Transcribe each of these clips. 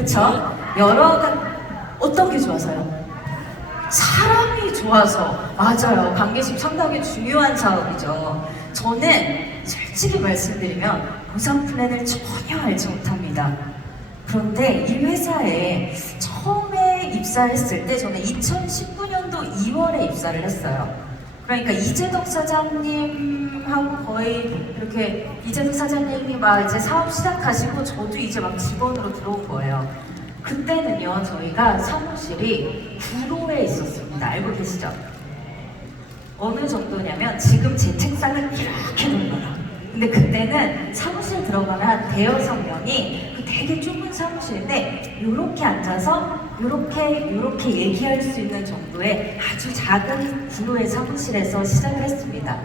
그쵸? 어떤 게 좋아서요? 사람이 좋아서. 맞아요. 관계심 상당히 중요한 사업이죠. 저는 솔직히 말씀드리면 보상 플랜을 전혀 알지 못합니다. 그런데 이 회사에 처음에 입사했을 때 저는 2019년도 2월에 입사를 했어요. 그러니까 이재덕 사장님하고 거의 이렇게 이재덕 사장님이 막 이제 사업 시작하시고 저도 이제 막 직원으로 들어온 거예요. 그때는요, 저희가 사무실이 구로에 있었습니다. 알고 계시죠? 어느 정도냐면 지금 제 책상은 이렇게 넓어요. 근데 그때는 사무실 들어가면 한 대여섯 명이 그 되게 좁은 사무실인데 이렇게 앉아서 이렇게 얘기할 수 있는 정도의 아주 작은 구로의 사무실에서 시작을 했습니다.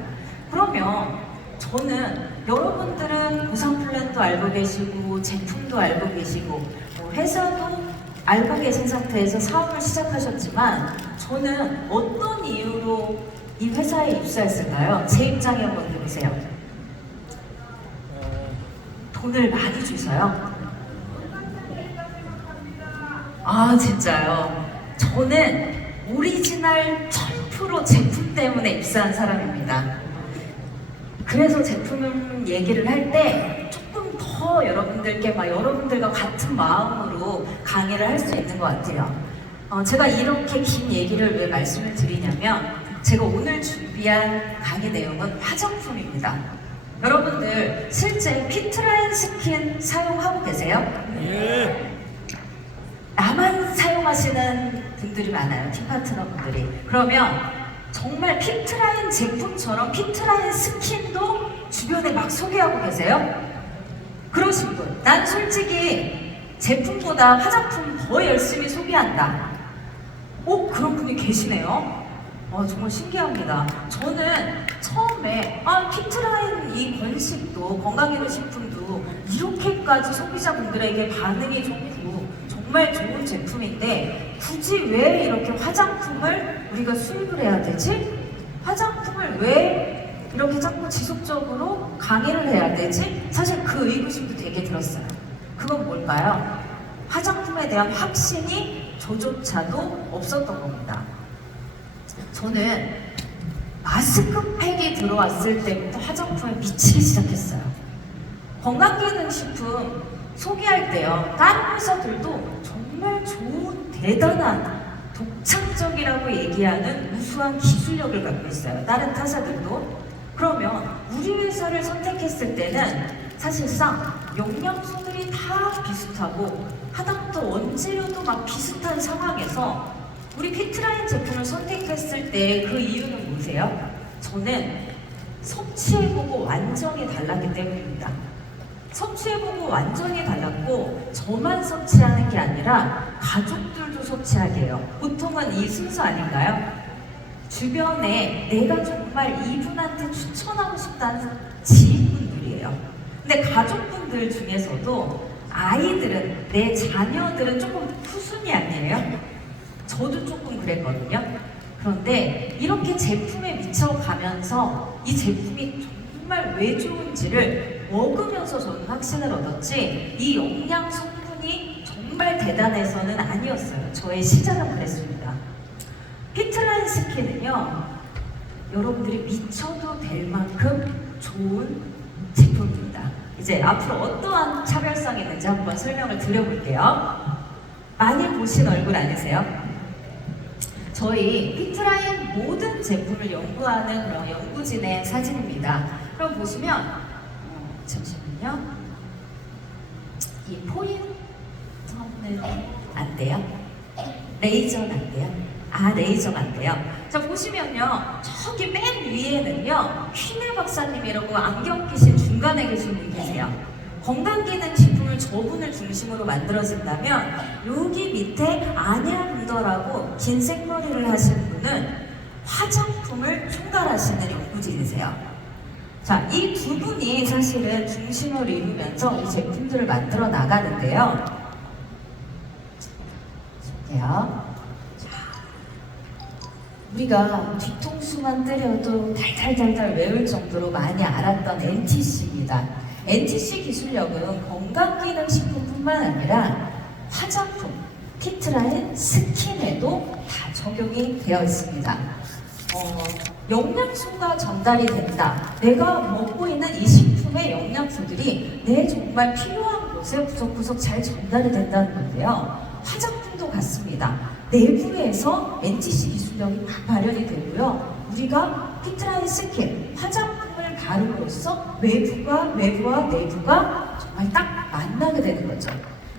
그러면 저는 여러분들은 보상 플랜도 알고 계시고 제품도 알고 계시고 뭐 회사도 알고 계신 상태에서 사업을 시작하셨지만 저는 어떤 이유로 이 회사에 입사했을까요? 제 입장에 한번 들으세요. 돈을 많이 주셔요. 아, 진짜요? 저는 오리지널 1000% 제품 때문에 입사한 사람입니다. 그래서 제품 얘기를 할 때 조금 더 여러분들께 여러분들과 같은 마음으로 강의를 할 수 있는 것 같아요. 제가 이렇게 긴 얘기를 왜 말씀을 드리냐면 제가 오늘 준비한 강의 내용은 화장품입니다. 여러분들 실제 피트라인 스킨 사용하고 계세요? 예. 나만 사용하시는 분들이 많아요. 팀 파트너 분들이. 그러면 정말 피트라인 제품처럼 피트라인 스킨도 주변에 막 소개하고 계세요? 그러신 분, 난 솔직히 제품보다 화장품 더 열심히 소개한다. 그런 분이 계시네요. 정말 신기합니다. 저는 처음에 피트라인 이 건식도 건강기능식품도 이렇게까지 소비자분들에게 반응이 좋고 정말 좋은 제품인데 굳이 왜 이렇게 화장품을 우리가 수입을 해야 되지? 화장품을 왜 이렇게 자꾸 지속적으로 강의를 해야 되지? 사실 그 의구심도 되게 들었어요. 그건 뭘까요? 화장품에 대한 확신이 저조차도 없었던 겁니다. 저는 마스크팩이 들어왔을 때부터 화장품에 미치기 시작했어요. 건강기능식품 소개할 때요, 다른 회사들도 정말 좋은 대단한 독창적이라고 얘기하는 우수한 기술력을 갖고 있어요. 다른 타사들도. 그러면 우리 회사를 선택했을 때는 사실상 영양소들이 다 비슷하고 하다못해 원재료도 막 비슷한 상황에서 우리 피트라인 제품을 선택했을 때 그 이유는 뭐세요? 저는 섭취해보고 완전히 달랐기 때문입니다. 섭취해보고 완전히 달랐고 저만 섭취하는 게 아니라 가족들도 섭취하게 해요. 보통은 이 순서 아닌가요? 주변에 내가 정말 이분한테 추천하고 싶다는 지인분들이에요. 근데 가족분들 중에서도 아이들은, 내 자녀들은 조금 후순위 아니에요? 저도 조금 그랬거든요. 그런데 이렇게 제품에 미쳐가면서 이 제품이 정말 왜 좋은지를 먹으면서 저는 확신을 얻었지 이 영양 성분이 정말 대단해서는 아니었어요. 저의 시작은 그랬습니다. 피트라인 스킨은요, 여러분들이 미쳐도 될 만큼 좋은 제품입니다. 이제 앞으로 어떠한 차별성이 있는지 한번 설명을 드려볼게요. 많이 보신 얼굴 아니세요? 저희 피트라인 모든 제품을 연구하는 그런 연구진의 사진입니다. 그럼 보시면 잠시만요. 이 포인트는 안 돼요? 레이저는 안 돼요? 레이저가 안 돼요. 자, 보시면요, 저기 맨 위에는요, 휘네 박사님이라고 안경 끼신 중간에 계신 분 계세요. 건강기능식품을 저분을 중심으로 만들어진다면 여기 밑에 아냐 분더라고 긴 생머리를 하신 분은 화장품을 총괄하시는 연구진이세요. 자, 이 두 분이 사실은 중심을 이루면서 이 제품들을 만들어 나가는데요. 볼게요. 우리가 뒤통수만 때려도 달달달달 외울 정도로 많이 알았던 NTC입니다. NTC 기술력은 건강기능식품뿐만 아니라 화장품, 피트라인 스킨에도 다 적용이 되어 있습니다. 영양소가 전달이 된다. 내가 먹고 있는 이 식품의 영양소들이 내 정말 필요한 곳에 구석구석 잘 전달이 된다는 건데요. 화장품도 같습니다. 내부에서 NTC 기술력이 막 발현이 되고요. 우리가 피트라인 스킨, 화장품을 바름으로써 외부와 내부가 정말 딱 만나게 되는 거죠.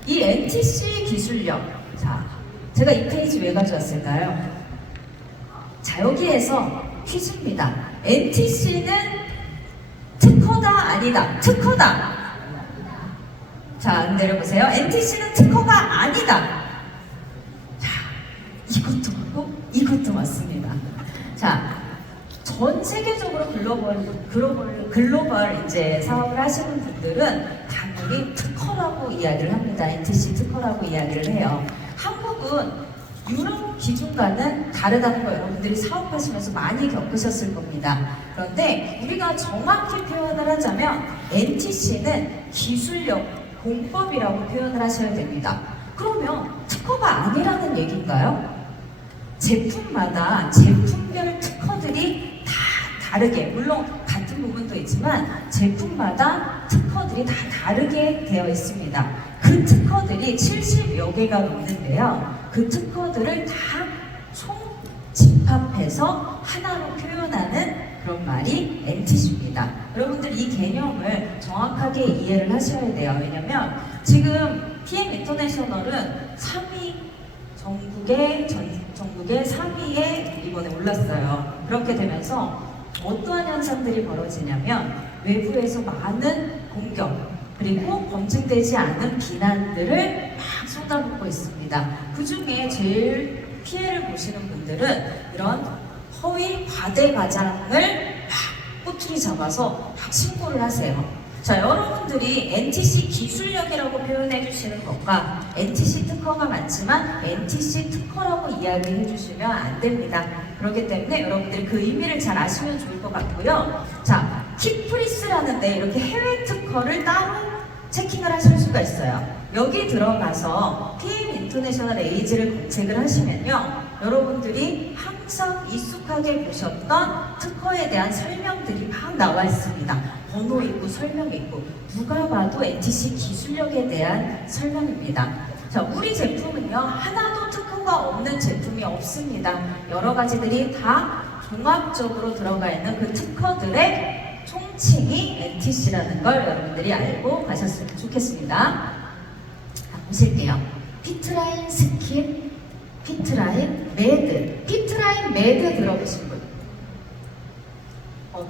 이 NTC 기술력, 자, 제가 이 페이지 왜 가져왔을까요? 자, 여기에서 퀴즈입니다. NTC는 특허다 아니다. 특허다. 자, 내려보세요. NTC는 특허가 아니다. 자, 이것도 맞고 이것도 맞습니다. 자, 전 세계적으로 글로벌 이제 사업을 하시는 분들은 당연히 특허라고 이야기를 합니다. NTC 특허라고 이야기를 해요. 한국은 유럽 기준과는 다르다는 거 여러분들이 사업하시면서 많이 겪으셨을 겁니다. 그런데 우리가 정확히 표현을 하자면 NTC는 기술력, 공법이라고 표현을 하셔야 됩니다. 그러면 특허가 아니라는 얘기인가요? 제품마다 제품별 특허들이 다 다르게, 물론 같은 부분도 있지만 제품마다 특허들이 다 다르게 되어 있습니다. 그 특허들이 70여 개가 넘는데요. 그 특허들을 다 총집합해서 하나로 표현하는 그런 말이 NTC입니다. 여러분들 이 개념을 정확하게 이해를 하셔야 돼요. 왜냐면 지금 PM 인터내셔널은 3위, 전국의 3위에 이번에 올랐어요. 그렇게 되면서 어떠한 현상들이 벌어지냐면 외부에서 많은 공격, 그리고 검증되지 않은 비난들을 막 쏟아붓고 있습니다. 그 중에 제일 피해를 보시는 분들은 이런 허위 과대 과장을 막 꼬투리 잡아서 막 신고를 하세요. 자, 여러분들이 NTC 기술력이라고 표현해 주시는 것과 NTC 특허가 많지만 NTC 특허라고 이야기해 주시면 안 됩니다. 그렇기 때문에 여러분들이 그 의미를 잘 아시면 좋을 것 같고요. 자, 킥프리스라는데 이렇게 해외 특허를 따로 체킹을 하실 수가 있어요. 여기 들어가서 PM 인터내셔널 에이지를 검색을 하시면요. 여러분들이 항상 익숙하게 보셨던 특허에 대한 설명들이 막 나와 있습니다. 번호 있고 설명 있고 누가 봐도 NTC 기술력에 대한 설명입니다. 자, 우리 제품은요. 하나도 특허가 없는 제품이 없습니다. 여러 가지들이 다 종합적으로 들어가 있는 그 특허들의 총칭이 NTC라는 걸 여러분들이 알고 가셨으면 좋겠습니다. 자, 보실게요. 피트라인 스킨, 피트라인 매드. 피트라인 매드 들어보신 분?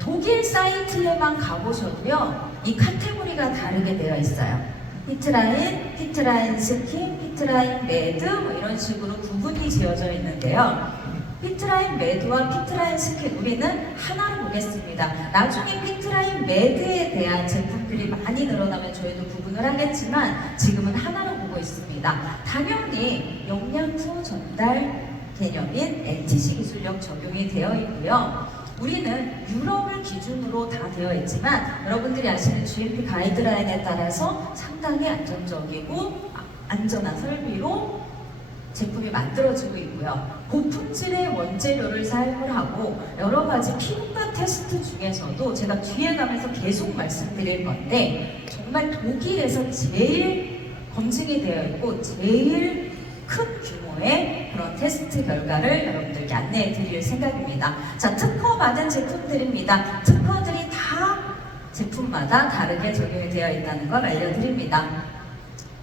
독일 사이트에만 가보셔도요. 이 카테고리가 다르게 되어 있어요. 피트라인, 피트라인 스킨, 피트라인 매드 뭐 이런 식으로 구분이 지어져 있는데요. 피트라인 매드와 피트라인 스킨 우리는 하나로 보겠습니다. 나중에 피트라인 매드에 대한 제품들이 많이 늘어나면 저희도 구분을 하겠지만 지금은 하나로 보고 있습니다. 당연히 영양소 전달 개념인 NTC 기술력 적용이 되어 있고요. 우리는 유럽을 기준으로 다 되어 있지만 여러분들이 아시는 GMP 가이드라인에 따라서 상당히 안정적이고 안전한 설비로 제품이 만들어지고 있고요. 고품질의 원재료를 사용을 하고 여러 가지 피부과 테스트 중에서도 제가 뒤에 가면서 계속 말씀드릴 건데 정말 독일에서 제일 검증이 되어 있고 제일 큰 규모의 그런 테스트 결과를 여러분들께 안내해 드릴 생각입니다. 자, 특허받은 제품들입니다. 특허들이 다 제품마다 다르게 적용이 되어 있다는 걸 알려드립니다.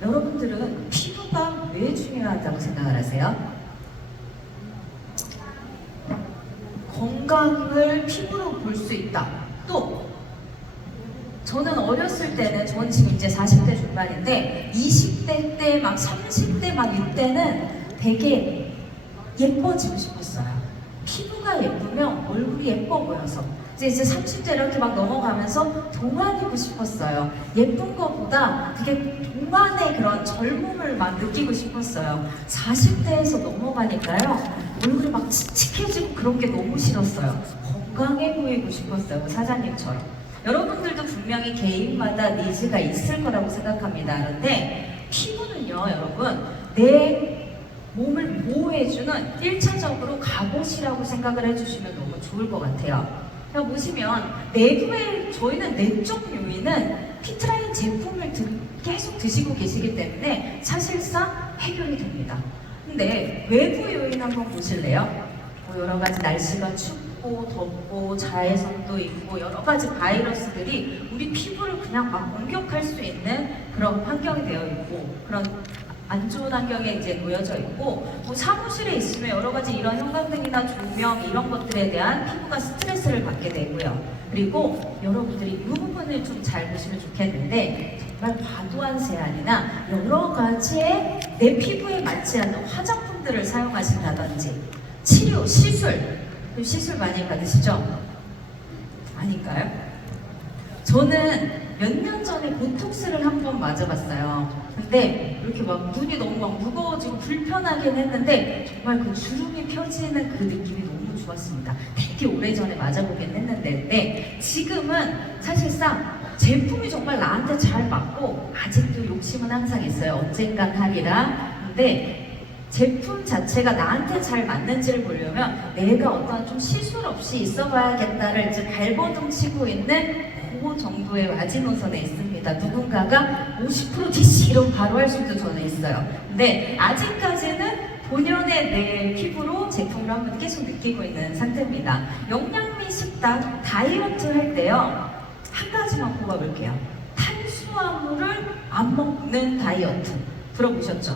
여러분들은 피부가 왜 중요하다고 생각을 하세요? 건강을 피부로 볼 수 있다. 또 저는 어렸을 때는 저는 지금 이제 40대 중반인데 20대 때 막 30대 막 이때는 되게 예뻐지고 싶었어요. 피부가 예쁘면 얼굴이 예뻐 보여서 이제 30대 이렇게 막 넘어가면서 동안이고 싶었어요. 예쁜 것보다 되게 동안의 그런 젊음을 막 느끼고 싶었어요. 40대에서 넘어가니까요. 얼굴이 막 칙칙해지고 그런 게 너무 싫었어요. 건강해 보이고 싶었어요. 사장님처럼. 여러분들도 분명히 개인마다 니즈가 있을 거라고 생각합니다. 그런데 피부는요, 여러분, 내 몸을 보호해주는 1차적으로 갑옷이라고 생각을 해주시면 너무 좋을 것 같아요. 자, 보시면 내부의 저희는 내적 요인은 피트라인 제품을 계속 드시고 계시기 때문에 사실상 해결이 됩니다. 근데 외부 요인 한번 보실래요? 뭐 여러 가지 날씨가 춥고 덥고 자외선도 있고 여러 가지 바이러스들이 우리 피부를 그냥 막 공격할 수 있는 그런 환경이 되어 있고 그런 안 좋은 환경에 이제 놓여져 있고 뭐 사무실에 있으면 여러 가지 이런 형광등이나 조명 이런 것들에 대한 피부가 스트레스를 받게 되고요. 그리고 여러분들이 이 부분을 좀 잘 보시면 좋겠는데 정말 과도한 세안이나 여러 가지의 내 피부에 맞지 않는 화장품들을 사용하신다든지 치료, 시술 많이 받으시죠? 아닌가요? 저는 몇 년 전에 보톡스를 한번 맞아봤어요. 근데 이렇게 막 눈이 너무 막 무거워지고 불편하긴 했는데 정말 그 주름이 펴지는 그 느낌이 너무 좋았습니다. 되게 오래전에 맞아보긴 했는데 네, 지금은 사실상 제품이 정말 나한테 잘 맞고 아직도 욕심은 항상 있어요. 언젠간 하리라. 근데 제품 자체가 나한테 잘 맞는지를 보려면 내가 어떤 좀 시술 없이 있어봐야겠다를 이제 발버둥 치고 있는 그 정도의 마지노선에 있습니다. 누군가가 50% DC 이러면 바로 할 수도 저는 있어요. 근데 아직까지는 본연의 내 피부로 제품을 한번 계속 느끼고 있는 상태입니다. 영양미 식단 다이어트 할 때요. 한 가지만 꼽아볼게요. 탄수화물을 안 먹는 다이어트 들어보셨죠?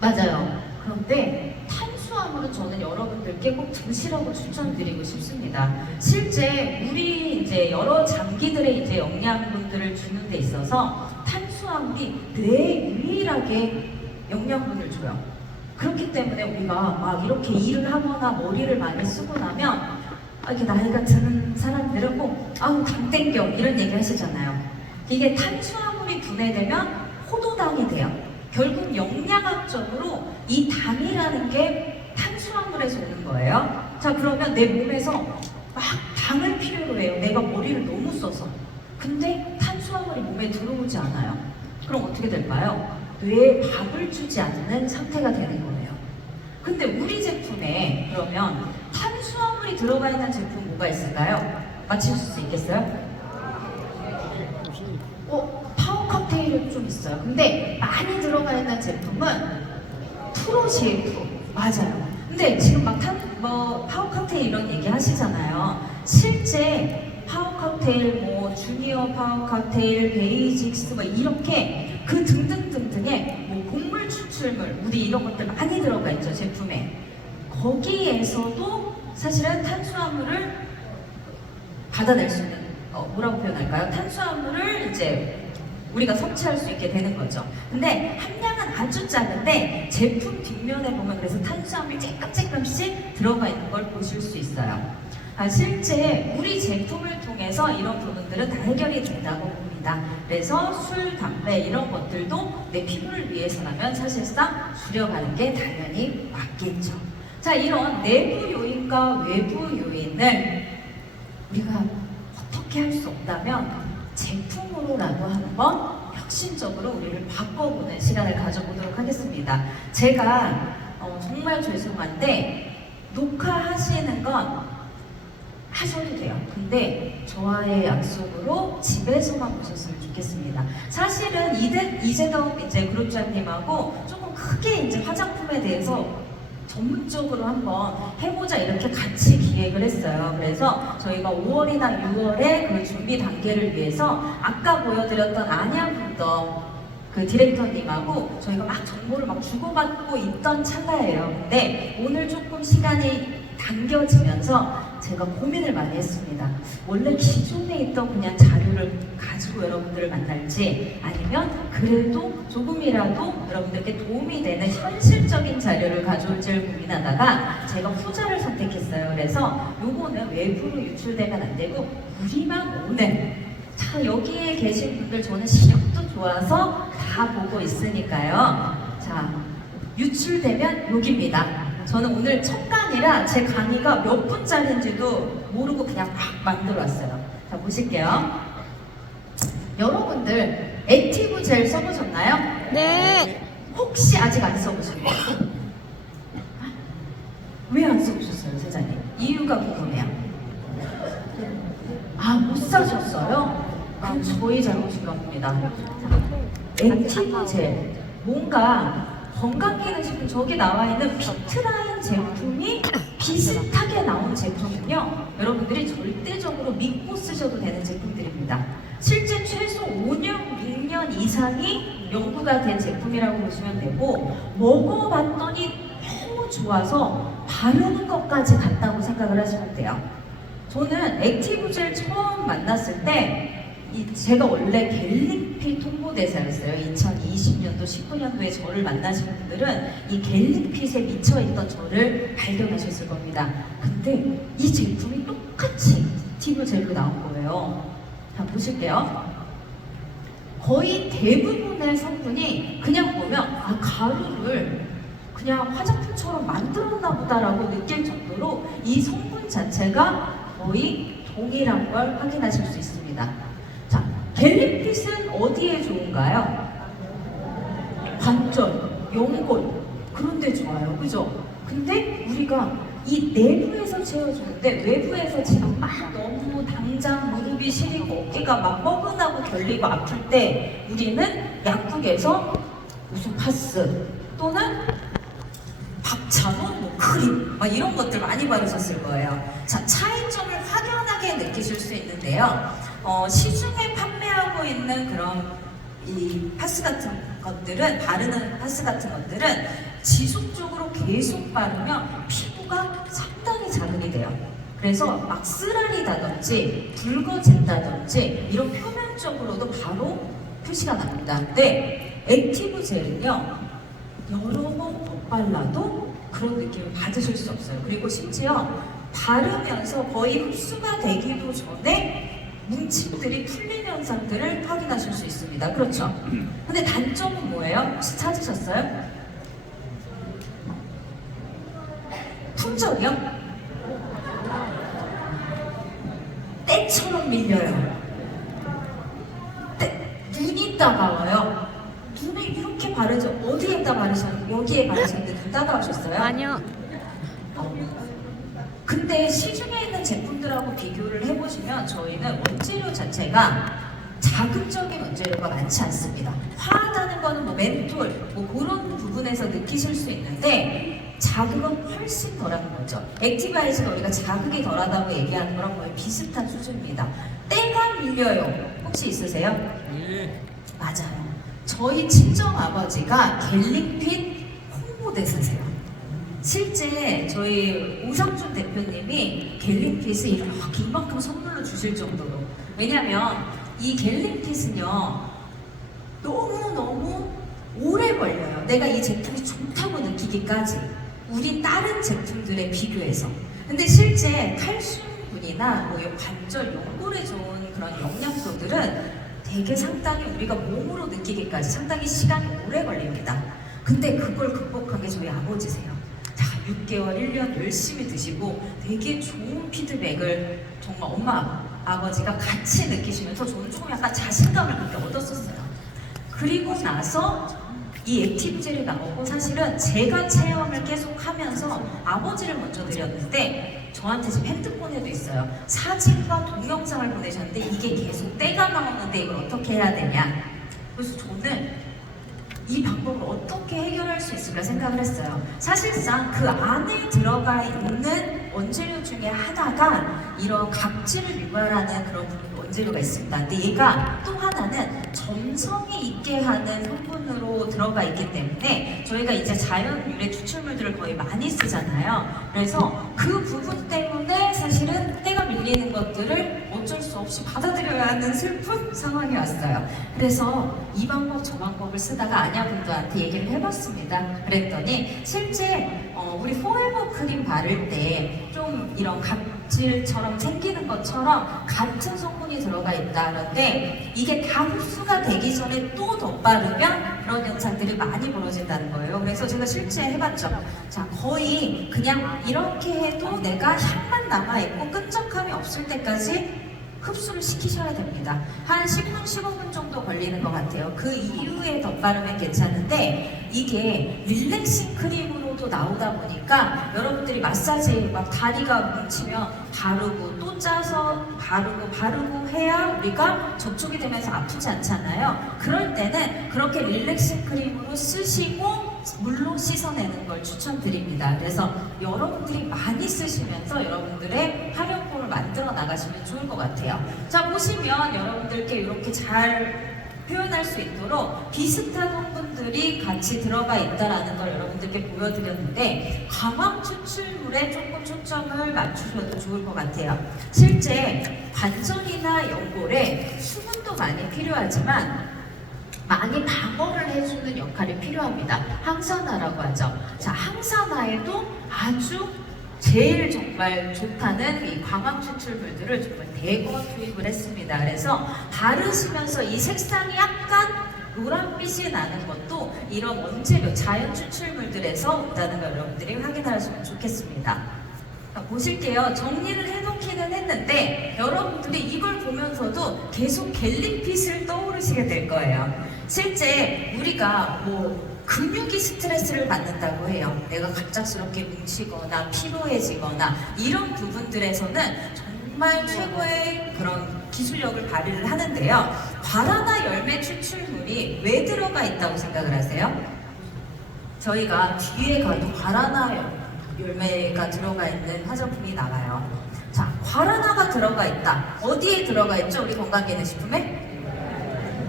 맞아요. 그런데 탄수화물은 저는 여러분들께 꼭 드시라고 추천드리고 싶습니다. 실제 우리 이제 여러 장기들의 이제 영양분들을 주는 데 있어서 탄수화물이 뇌에 유일하게 영양분을 줘요. 그렇기 때문에 우리가 막 이렇게 일을 하거나 머리를 많이 쓰고 나면 이렇게 나이가 드는 사람들은 꼭 아우 당 땡겨 이런 얘기 하시잖아요. 이게 탄수화물이 분해되면 포도당이 돼요. 결국 영양학적으로 이 당이라는 게 탄수화물에서 오는 거예요. 자, 그러면 내 몸에서 막 당을 필요로 해요. 내가 머리를 너무 써서. 근데 탄수화물이 몸에 들어오지 않아요. 그럼 어떻게 될까요? 뇌에 밥을 주지 않는 상태가 되는 거예요. 근데 우리 제품에 그러면 탄수화물이 들어가 있는 제품 뭐가 있을까요? 맞힐 수 있겠어요? 파워 칵테일은 좀 있어요. 근데 많이 들어가 있는 제품은 프로 CF 맞아요. 근데 지금 막 파워 칵테일 이런 얘기 하시잖아요. 실제 파워 칵테일, 뭐 주니어 파워 칵테일, 베이직스 뭐 이렇게 그 등등등등의 뭐 곡물 추출물, 우리 이런 것들 많이 들어가 있죠 제품에. 거기에서도 사실은 탄수화물을 받아낼 수 있는 뭐라고 표현할까요? 탄수화물을 이제 우리가 섭취할 수 있게 되는 거죠. 근데 함량은 아주 작은데 제품 뒷면에 보면 그래서 탄수화물이 조금씩 들어가 있는 걸 보실 수 있어요. 실제 우리 제품을 통해서 이런 부분들은 다 해결이 된다고 봅니다. 그래서 술, 담배 이런 것들도 내 피부를 위해서라면 사실상 줄여가는 게 당연히 맞겠죠. 자, 이런 내부 요인과 외부 요인을 우리가 어떻게 할 수 없다면 제품으로라도 한번 혁신적으로 우리를 바꿔보는 시간을 가져보도록 하겠습니다. 제가 정말 죄송한데 녹화하시는 건 하셔도 돼요. 근데 저와의 약속으로 집에서만 보셨으면 좋겠습니다. 사실은 이재덕 이제 그룹장님하고 조금 크게 이제 화장품에 대해서 전문적으로 한번 해보자 이렇게 같이 기획을 했어요. 그래서 저희가 5월이나 6월에 그 준비 단계를 위해서 아까 보여드렸던 안양분더 그 디렉터님하고 저희가 막 정보를 막 주고받고 있던 찰나예요. 근데 오늘 조금 시간이 당겨지면서 제가 고민을 많이 했습니다. 원래 기존에 있던 그냥 자료를 가지고 여러분들을 만날지 아니면 그래도 조금이라도 여러분들께 도움이 되는 현실적인 자료를 가져올지를 고민하다가 제가 후자를 선택했어요. 그래서 요거는 외부로 유출되면 안 되고 우리만 오는, 자, 여기에 계신 분들 저는 시력도 좋아서 다 보고 있으니까요. 자, 유출되면 여기입니다. 저는 오늘 첫 강의라 제 강의가 몇 분짜리인지도 모르고 그냥 막 만들어 왔어요. 자, 보실게요. 여러분들 액티브 젤 써보셨나요? 네. 혹시 아직 안 써보신 거예요? 왜 안 써보셨어요, 세자님? 이유가 궁금해요. 아, 못 사셨어요? 그럼 저희 잘못인 겁니다. 액티브 젤, 뭔가 건강기능식품 저기 나와 있는 피트라인 제품이 비슷하게 나온 제품은요, 여러분들이 절대적으로 믿고 쓰셔도 되는 제품들입니다. 실제 최소 5년, 6년 이상이 연구가 된 제품이라고 보시면 되고, 먹어봤더니 너무 좋아서 바르는 것까지 같다고 생각을 하시면 돼요. 저는 액티브젤 처음 만났을 때 제가 원래 갤릭핏 홍보대사였어요. 2020년도, 19년도에 저를 만나신 분들은 이 갤릭핏에 미쳐있던 저를 발견하셨을 겁니다. 근데 이 제품이 똑같이 액티브젤로 나온 거예요. 자, 보실게요. 거의 대부분의 성분이 그냥 보면 아, 가루를 그냥 화장품처럼 만들었나 보다라고 느낄 정도로 이 성분 자체가 거의 동일한 걸 확인하실 수 있습니다. 자, 갤릭핏은 어디에 좋은가요? 관절, 연골, 그런 데 좋아요. 그죠? 근데 우리가 이 내부에서 채워주는데 외부에서 지금 막 너무 당장 무릎이 시리고 어깨가 막 뻐근하고 결리고 아플 때 우리는 약국에서 무슨 파스 또는 박찬호, 뭐 크림 막 이런 것들 많이 바르셨을 거예요. 자, 차이점을 확연하게 느끼실 수 있는데요. 시중에 판매하고 있는 그런 이 파스 같은 것들은, 바르는 파스 같은 것들은 지속적으로 계속 바르면 피부가 상당히 자극이 돼요. 그래서 막 쓰라리다든지 붉어진다든지 이런 표면적으로도 바로 표시가 납니다. 근데 액티브 젤은요, 여러 번 덧발라도 그런 느낌을 받으실 수 없어요. 그리고 심지어 바르면서 거의 흡수가 되기도 전에 뭉침들이 풀리는 현상들을 확인하실 수 있습니다. 그렇죠? 근데 단점은 뭐예요? 혹시 찾으셨어요? 품절이요? 때처럼 밀려요. 눈이 따가워요. 눈을 이렇게 바르죠. 어디에다 바르셨는데, 여기에 바르셨는데 눈 따가우셨어요? 아니요. 근데 시중에 있는 제품들하고 비교를 해보시면 저희는 원재료 자체가 자극적인 원재료가 많지 않습니다. 화하다는 거는 뭐 멘톨, 뭐 그런 부분에서 느끼실 수 있는데 자극은 훨씬 덜한 거죠. 액티바이즈가 우리가 자극이 덜하다고 얘기하는 거랑 거의 비슷한 수준입니다. 때가 밀려요. 혹시 있으세요? 예. 맞아요. 저희 친정 아버지가 갤릭핏 홍보대사세요. 실제 저희 오상준 대표님이 갤릭핏을 이렇게 이만큼 선물로 주실 정도로. 왜냐면 이 갤릭핏은요, 너무너무 오래 걸려요. 내가 이 제품이 좋다고 느끼기까지. 우리 다른 제품들에 비교해서. 근데 실제 칼슘분이나 뭐 관절, 연골에 좋은 그런 영양소들은 되게 상당히 우리가 몸으로 느끼기까지 상당히 시간이 오래 걸립니다. 근데 그걸 극복한 게 저희 아버지세요. 자, 6개월, 1년 열심히 드시고 되게 좋은 피드백을 정말 엄마, 아버지가 같이 느끼시면서 저는 좀 약간 자신감을 그렇게 얻었었어요. 그리고 나서 이 액티브젤이 나오고 사실은 제가 체험을 계속 하면서 아버지를 먼저 드렸는데 저한테 지금 핸드폰에도 있어요. 사진과 동영상을 보내셨는데 이게 계속 때가 나오는데 이걸 어떻게 해야 되냐. 그래서 저는 이 방법을 어떻게 해결할 수 있을까 생각을 했어요. 사실상 그 안에 들어가 있는 원재료 중에 하나가 이런 각질을 유발하는 그런 원재료가 있습니다. 근데 얘가 또 하나는 점성이 있게 하는 성분으로 들어가 있기 때문에 저희가 이제 자연 유래 추출물들을 거의 많이 쓰잖아요. 그래서 그 부분 때문에 사실은 때가 밀리는 것들을 어쩔 수 없이 받아들여야 하는 슬픈 상황이 왔어요. 그래서 이 방법 저 방법을 쓰다가 아냐분들한테 얘기를 해봤습니다. 그랬더니 실제 우리 포에버 크림 바를 때 좀 이런 각질처럼 생기는 것처럼 같은 성분이 들어가 있다는데 이게 다 흡수가 되기 전에 또 덧바르면 그런 현상들이 많이 벌어진다는 거예요. 그래서 제가 실제 해봤죠. 자, 거의 그냥 이렇게 해도 내가 향만 남아있고 끈적함이 없을 때까지 흡수를 시키셔야 됩니다. 한 10분, 15분 정도 걸리는 것 같아요. 그 이후에 덧바르면 괜찮은데 이게 릴렉싱 크림으로도 나오다 보니까 여러분들이 마사지 막 다리가 뭉치면 바르고 또 짜서 바르고 해야 우리가 접촉이 되면서 아프지 않잖아요. 그럴 때는 그렇게 릴렉싱 크림으로 쓰시고 물로 씻어내는 걸 추천드립니다. 그래서 여러분들이 많이 쓰시면서 여러분들의 활용법을 만들어 나가시면 좋을 것 같아요. 자, 보시면 여러분들께 이렇게 잘 표현할 수 있도록 비슷한 성분들이 같이 들어가 있다는 걸 여러분들께 보여드렸는데 광학 추출물에 조금 초점을 맞추셔도 좋을 것 같아요. 실제 관절이나 연골에 수분도 많이 필요하지만 많이 방어를 해주는 역할이 필요합니다. 항산화라고 하죠. 자, 항산화에도 아주 제일 정말 좋다는 이 광학 추출물들을 정말 대거 투입을 했습니다. 그래서 바르시면서 이 색상이 약간 노란빛이 나는 것도 이런 원재료, 자연 추출물들에서 온다는 걸 여러분들이 확인하시면 좋겠습니다. 보실게요. 정리를 해놓기는 했는데 여러분들이 이걸 보면서도 계속 갤림핏을 떠오르시게 될 거예요. 실제 우리가 근육이 스트레스를 받는다고 해요. 내가 갑작스럽게 뭉치거나 피로해지거나 이런 부분들에서는 정말 최고의 그런 기술력을 발휘를 하는데요. 과라나 열매 추출물이 왜 들어가 있다고 생각을 하세요? 저희가 뒤에 가도 과라나 열매가 들어가 있는 화장품이 나와요. 자, 과라나가 들어가 있다. 어디에 들어가 있죠? 우리 건강기능식품에?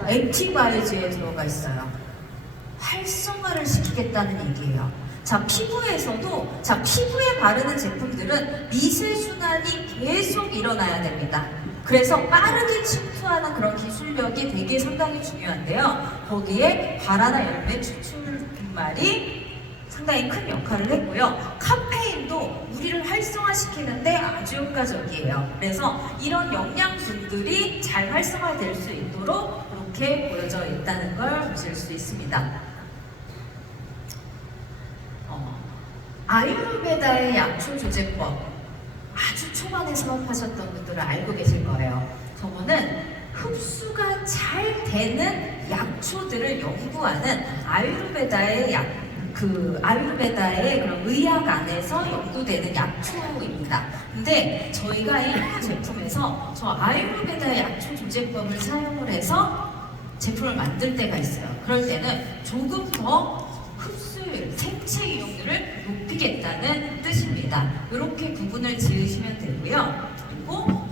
액티바이즈에 들어가 있어요. 활성화를 시키겠다는 얘기예요. 자, 피부에서도 피부에 바르는 제품들은 미세순환이 계속 일어나야 됩니다. 그래서 빠르게 침투하는 그런 기술력이 되게 상당히 중요한데요. 거기에 과라나 열매 추출물이 상당히 큰 역할을 했고요. 카페인도 우리를 활성화시키는데 아주 효과적이에요. 그래서 이런 영양분들이 잘 활성화될 수 있도록 이렇게 보여져 있다는 걸 보실 수 있습니다. 아유르베다의 약초 조제법, 아주 초반에 사업하셨던 분들은 알고 계실 거예요. 저거는 흡수가 잘 되는 약초들을 연구하는 아유르베다의 아유르베다의 그런 의학 안에서 연구되는 약초입니다. 근데 저희가 이 제품에서 저 아유르베다의 약초 조제법을 사용을 해서 제품을 만들 때가 있어요. 그럴 때는 조금 더 흡수율, 생체 이용률을 높이겠다는 뜻입니다. 이렇게 구분을 지으시면 되고요. 그리고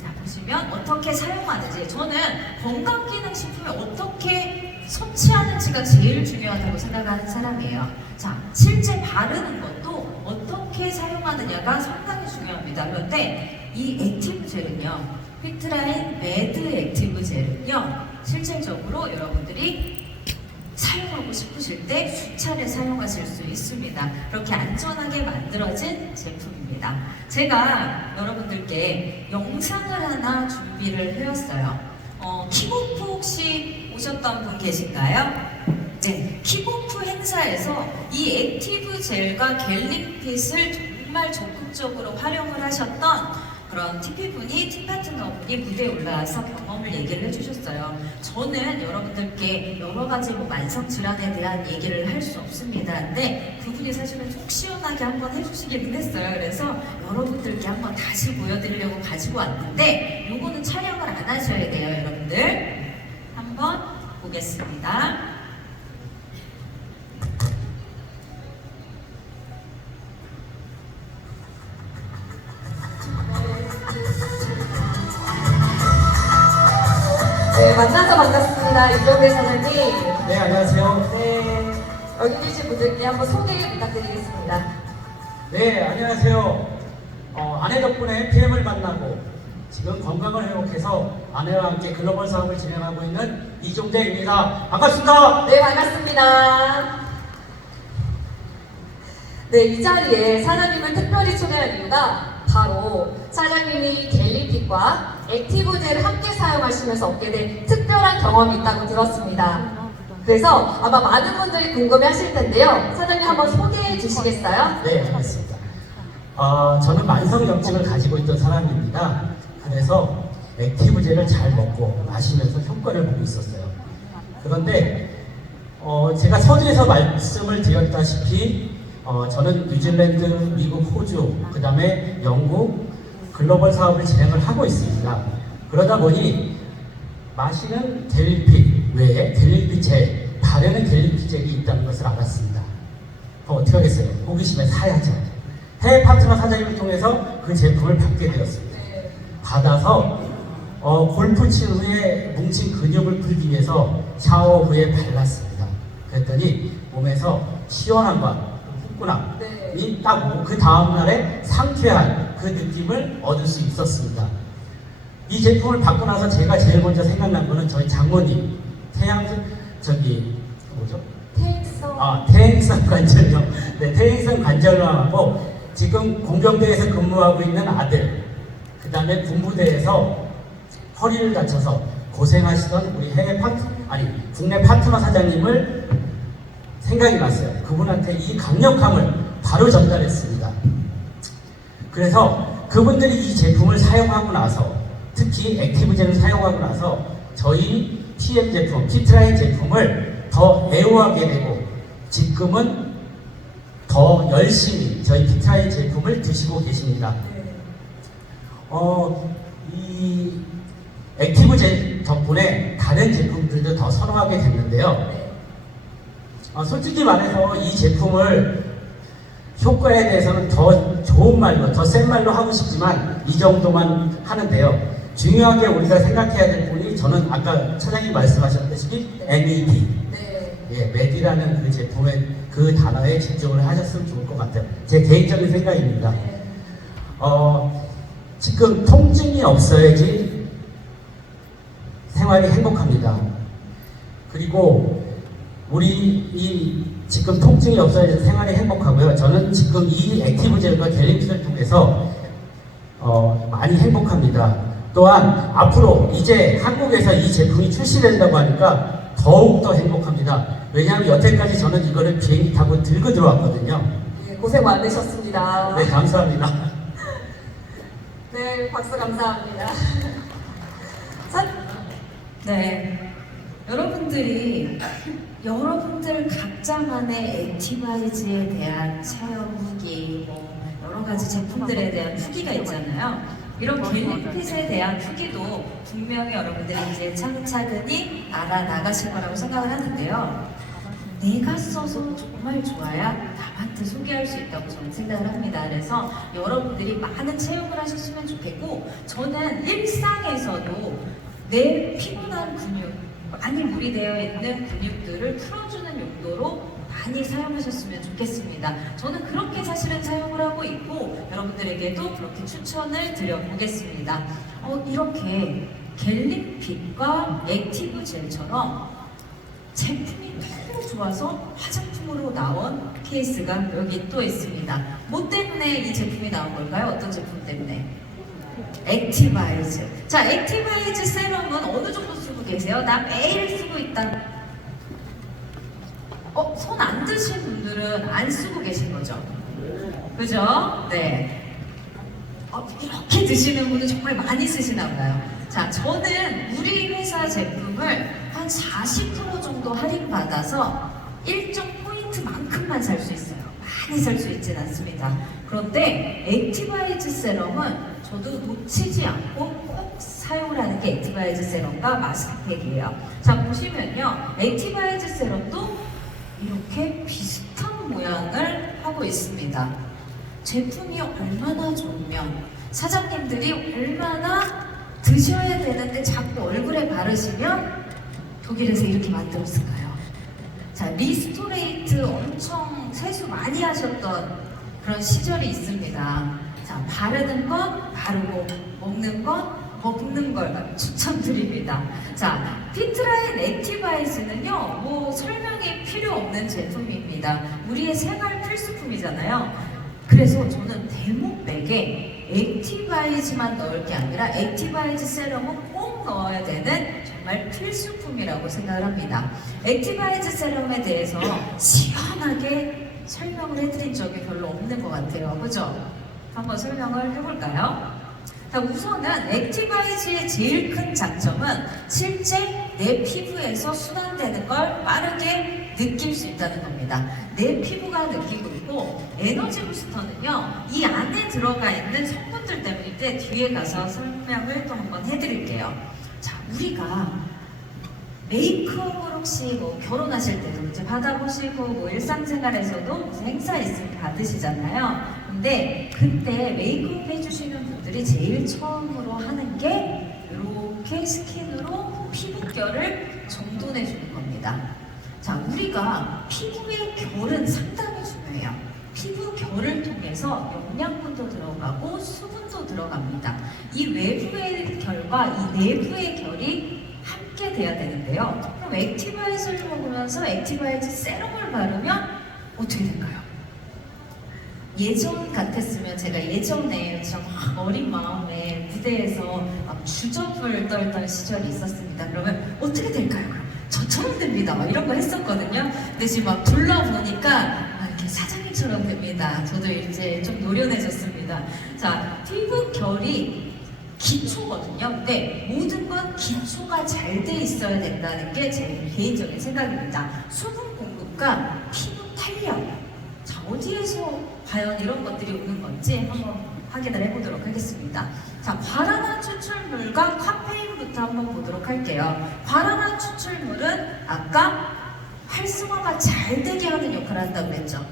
자, 보시면 어떻게 사용하는지, 저는 건강기능식품을 어떻게 섭취하는지가 제일 중요하다고 생각하는 사람이에요. 자, 실제 바르는 것도 어떻게 사용하느냐가 상당히 중요합니다. 그런데 이 액티브 젤은요, 휘트라인 매드 액티브 젤은요, 실질적으로 여러분들이 사용하고 싶으실 때 수차례 사용하실 수 있습니다. 그렇게 안전하게 만들어진 제품입니다. 제가 여러분들께 영상을 하나 준비를 해왔어요. 키보프 혹시 오셨던 분 계신가요? 네, 키보프 행사에서 이 액티브 젤과 갤림핏을 정말 적극적으로 활용을 하셨던 그런 TP분이, 팀파트너분이 무대에 올라와서 경험을 얘기를 해주셨어요. 저는 여러분들께 여러 가지 만성질환에 대한 얘기를 할 수 없습니다. 근데 그분이 사실은 속 시원하게 한번 해주시기는 했어요. 그래서 여러분들께 한번 다시 보여드리려고 가지고 왔는데 요거는 촬영을 안 하셔야 돼요, 여러분들. 한번 보겠습니다. 네, 만나서 반갑습니다. 이종배 사장님. 네, 안녕하세요. 네, 여기 계신 분들께 한번 소개 부탁드리겠습니다. 네, 안녕하세요. 아내 덕분에 PM을 만나고 지금 건강을 회복해서 아내와 함께 글로벌 사업을 진행하고 있는 이종재입니다. 반갑습니다. 네, 반갑습니다. 네, 이 자리에 사장님을 특별히 초대한 이유가 바로 사장님이 갤림핏과 액티브젤을 함께 사용하시면서 얻게 된 특별한 경험이 있다고 들었습니다. 그래서 아마 많은 분들이 궁금해 하실 텐데요. 사장님 한번 소개해 주시겠어요? 네, 알겠습니다. 저는 만성염증을 가지고 있던 사람입니다. 그래서 액티브젤을 잘 먹고 마시면서 효과를 보고 있었어요. 그런데 제가 서두에서 말씀을 드렸다시피 저는 뉴질랜드, 미국, 호주, 그 다음에 영국 글로벌 사업을 진행을 하고 있습니다. 그러다 보니 마시는 갤리핏 외에 갤리핏 젤, 바르는 갤리핏 젤이 있다는 것을 알았습니다. 그럼 어떻게 하겠어요? 호기심에 사야죠. 해외 파트너 사장님을 통해서 그 제품을 받게 되었습니다. 받아서 골프 친 후에 뭉친 근육을 풀기 위해서 샤워 후에 발랐습니다. 그랬더니 몸에서 시원함과 후끈함이 딱 오고 그 다음날에 상쾌한 그 느낌을 얻을 수 있었습니다. 이 제품을 받고 나서 제가 제일 먼저 생각난 거는 저희 장모님 퇴행성 관절염. 네, 퇴행성 관절염하고 지금 공병대에서 근무하고 있는 아들, 그 다음에 군부대에서 허리를 다쳐서 고생하시던 우리 국내 파트너 사장님을 생각이 났어요. 그분한테 이 강력함을 바로 전달했습니다. 그래서 그분들이 이 제품을 사용하고 나서, 특히 액티브젤을 사용하고 나서 저희 PM 제품, 피트라인 제품을 더 애호하게 되고 지금은 더 열심히 저희 피트라인 제품을 드시고 계십니다. 이 액티브젤 덕분에 다른 제품들도 더 선호하게 됐는데요. 솔직히 말해서 이 제품을 효과에 대해서는 더 좋은 말로, 더 센 말로 하고 싶지만 이 정도만 하는데요. 중요하게 우리가 생각해야 될 부분이, 저는 아까 차장님 말씀하셨다시피 MED, MED라는 그 제품의 그 단어에 집중을 하셨으면 좋을 것 같아요. 제 개인적인 생각입니다. 지금 통증이 없어야지 생활이 행복합니다. 그리고 우리 지금 통증이 없어야지 생활이 행복하고요. 저는 지금 이 액티브젤과 갤리핏을 통해서 많이 행복합니다. 또한 앞으로 이제 한국에서 이 제품이 출시된다고 하니까 더욱더 행복합니다. 왜냐하면 여태까지 저는 이거를 비행기 타고 들고 들어왔거든요. 네, 고생 많으셨습니다. 네, 감사합니다. 네, 박수 감사합니다. 네, 여러분들 각자만의 액티바이즈에 대한 사용 후기, 여러 가지 제품들에 대한 후기가 있잖아요. 이런 갤리핏에 대한 후기도 분명히 여러분들이 이제 차근차근히 알아나가실 거라고 생각을 하는데요. 내가 써서 정말 좋아야 남한테 소개할 수 있다고 저는 생각을 합니다. 그래서 여러분들이 많은 체험을 하셨으면 좋겠고, 저는 일상에서도 내 피곤한 근육, 많이 무리되어 있는 근육들을 풀어주는 용도로 많이 사용하셨으면 좋겠습니다. 저는 그렇게 사실은 사용을 하고 있고 여러분들에게도 그렇게 추천을 드려보겠습니다. 이렇게 갤리핏과 액티브 젤처럼 제품이 너무 좋아서 화장품으로 나온 케이스가 여기 또 있습니다. 뭐 때문에 이 제품이 나온 걸까요? 어떤 제품 때문에? 액티바이즈. 자, 액티바이즈 세럼은 어느 정도 쓰고 계세요? 나 매일 쓰고 있다. 손 안 드신 분들은 안 쓰고 계신 거죠? 그죠? 네. 이렇게 드시는 분은 정말 많이 쓰시나 보다요. 자, 저는 우리 회사 제품을 한 40% 정도 할인받아서 일정 포인트만큼만 살 수 있어요. 많이 살 수 있진 않습니다. 그런데 액티바이즈 세럼은 저도 놓치지 않고 꼭 사용을 하는 게 액티바이즈 세럼과 마스크팩이에요. 자, 보시면요. 액티바이즈 세럼도 이렇게 비슷한 모양을 하고 있습니다. 제품이 얼마나 좋으면 사장님들이 얼마나 드셔야 되는데 자꾸 얼굴에 바르시면 독일에서 이렇게 만들었을까요? 자, 리스토레이트 엄청 세수 많이 하셨던 그런 시절이 있습니다. 자, 바르는 건 바르고 먹는 건 먹는 걸 추천드립니다. 자, 피트라인 액티바이즈는요, 뭐 설명이 필요 없는 제품입니다. 우리의 생활 필수품이잖아요. 그래서 저는 데모백에 액티바이즈만 넣을 게 아니라 액티바이즈 세럼은 꼭 넣어야 되는 정말 필수품이라고 생각을 합니다. 액티바이즈 세럼에 대해서 시원하게 설명을 해드린 적이 별로 없는 것 같아요. 그죠? 한번 설명을 해볼까요? 자, 우선은 액티바이즈의 제일 큰 장점은 실제 내 피부에서 순환되는 걸 빠르게 느낄 수 있다는 겁니다. 내 피부가 느끼고 있고, 에너지 부스터는요, 이 안에 들어가 있는 성분들 때문인데 뒤에 가서 설명을 또 한번 해드릴게요. 자, 우리가 메이크업을 혹시 뭐 결혼하실 때도 이제 받아보시고, 뭐 일상생활에서도 무슨 행사 있으면 받으시잖아요. 근데 그때 메이크업 해주시는 분들이 제일 처음으로 하는 게 이렇게 스킨으로 피부결을 정돈해 주는 겁니다. 자, 우리가 피부의 결은 상당히 중요해요. 피부 결을 통해서 영양분도 들어가고 수분도 들어갑니다. 이 외부의 결과 이 내부의 결이 함께 돼야 되는데요. 그럼 액티바이즈를 먹으면서 액티바이즈 세럼을 바르면 어떻게 될까요? 예전 같았으면 제가 예전에 참 어린 마음에 무대에서 막 주접을 떨던 시절이 있었습니다. 그러면 어떻게 될까요? 그럼 저처럼 됩니다. 막 이런 거 했었거든요. 근데 지금 막 둘러보니까 이렇게 사장님처럼 됩니다. 저도 이제 좀 노련해졌습니다. 자, 피부 결이 기초거든요. 근데 모든 건 기초가 잘 돼 있어야 된다는 게 제 개인적인 생각입니다. 수분 공급과 피부 탄력. 자, 어디에서 과연 이런 것들이 오는 건지 한번 확인을 해보도록 하겠습니다. 자, 과란화 추출물과 카페인부터 한번 보도록 할게요. 과란화 추출물은 아까 활성화가 잘 되게 하는 역할을 한다고 그랬죠.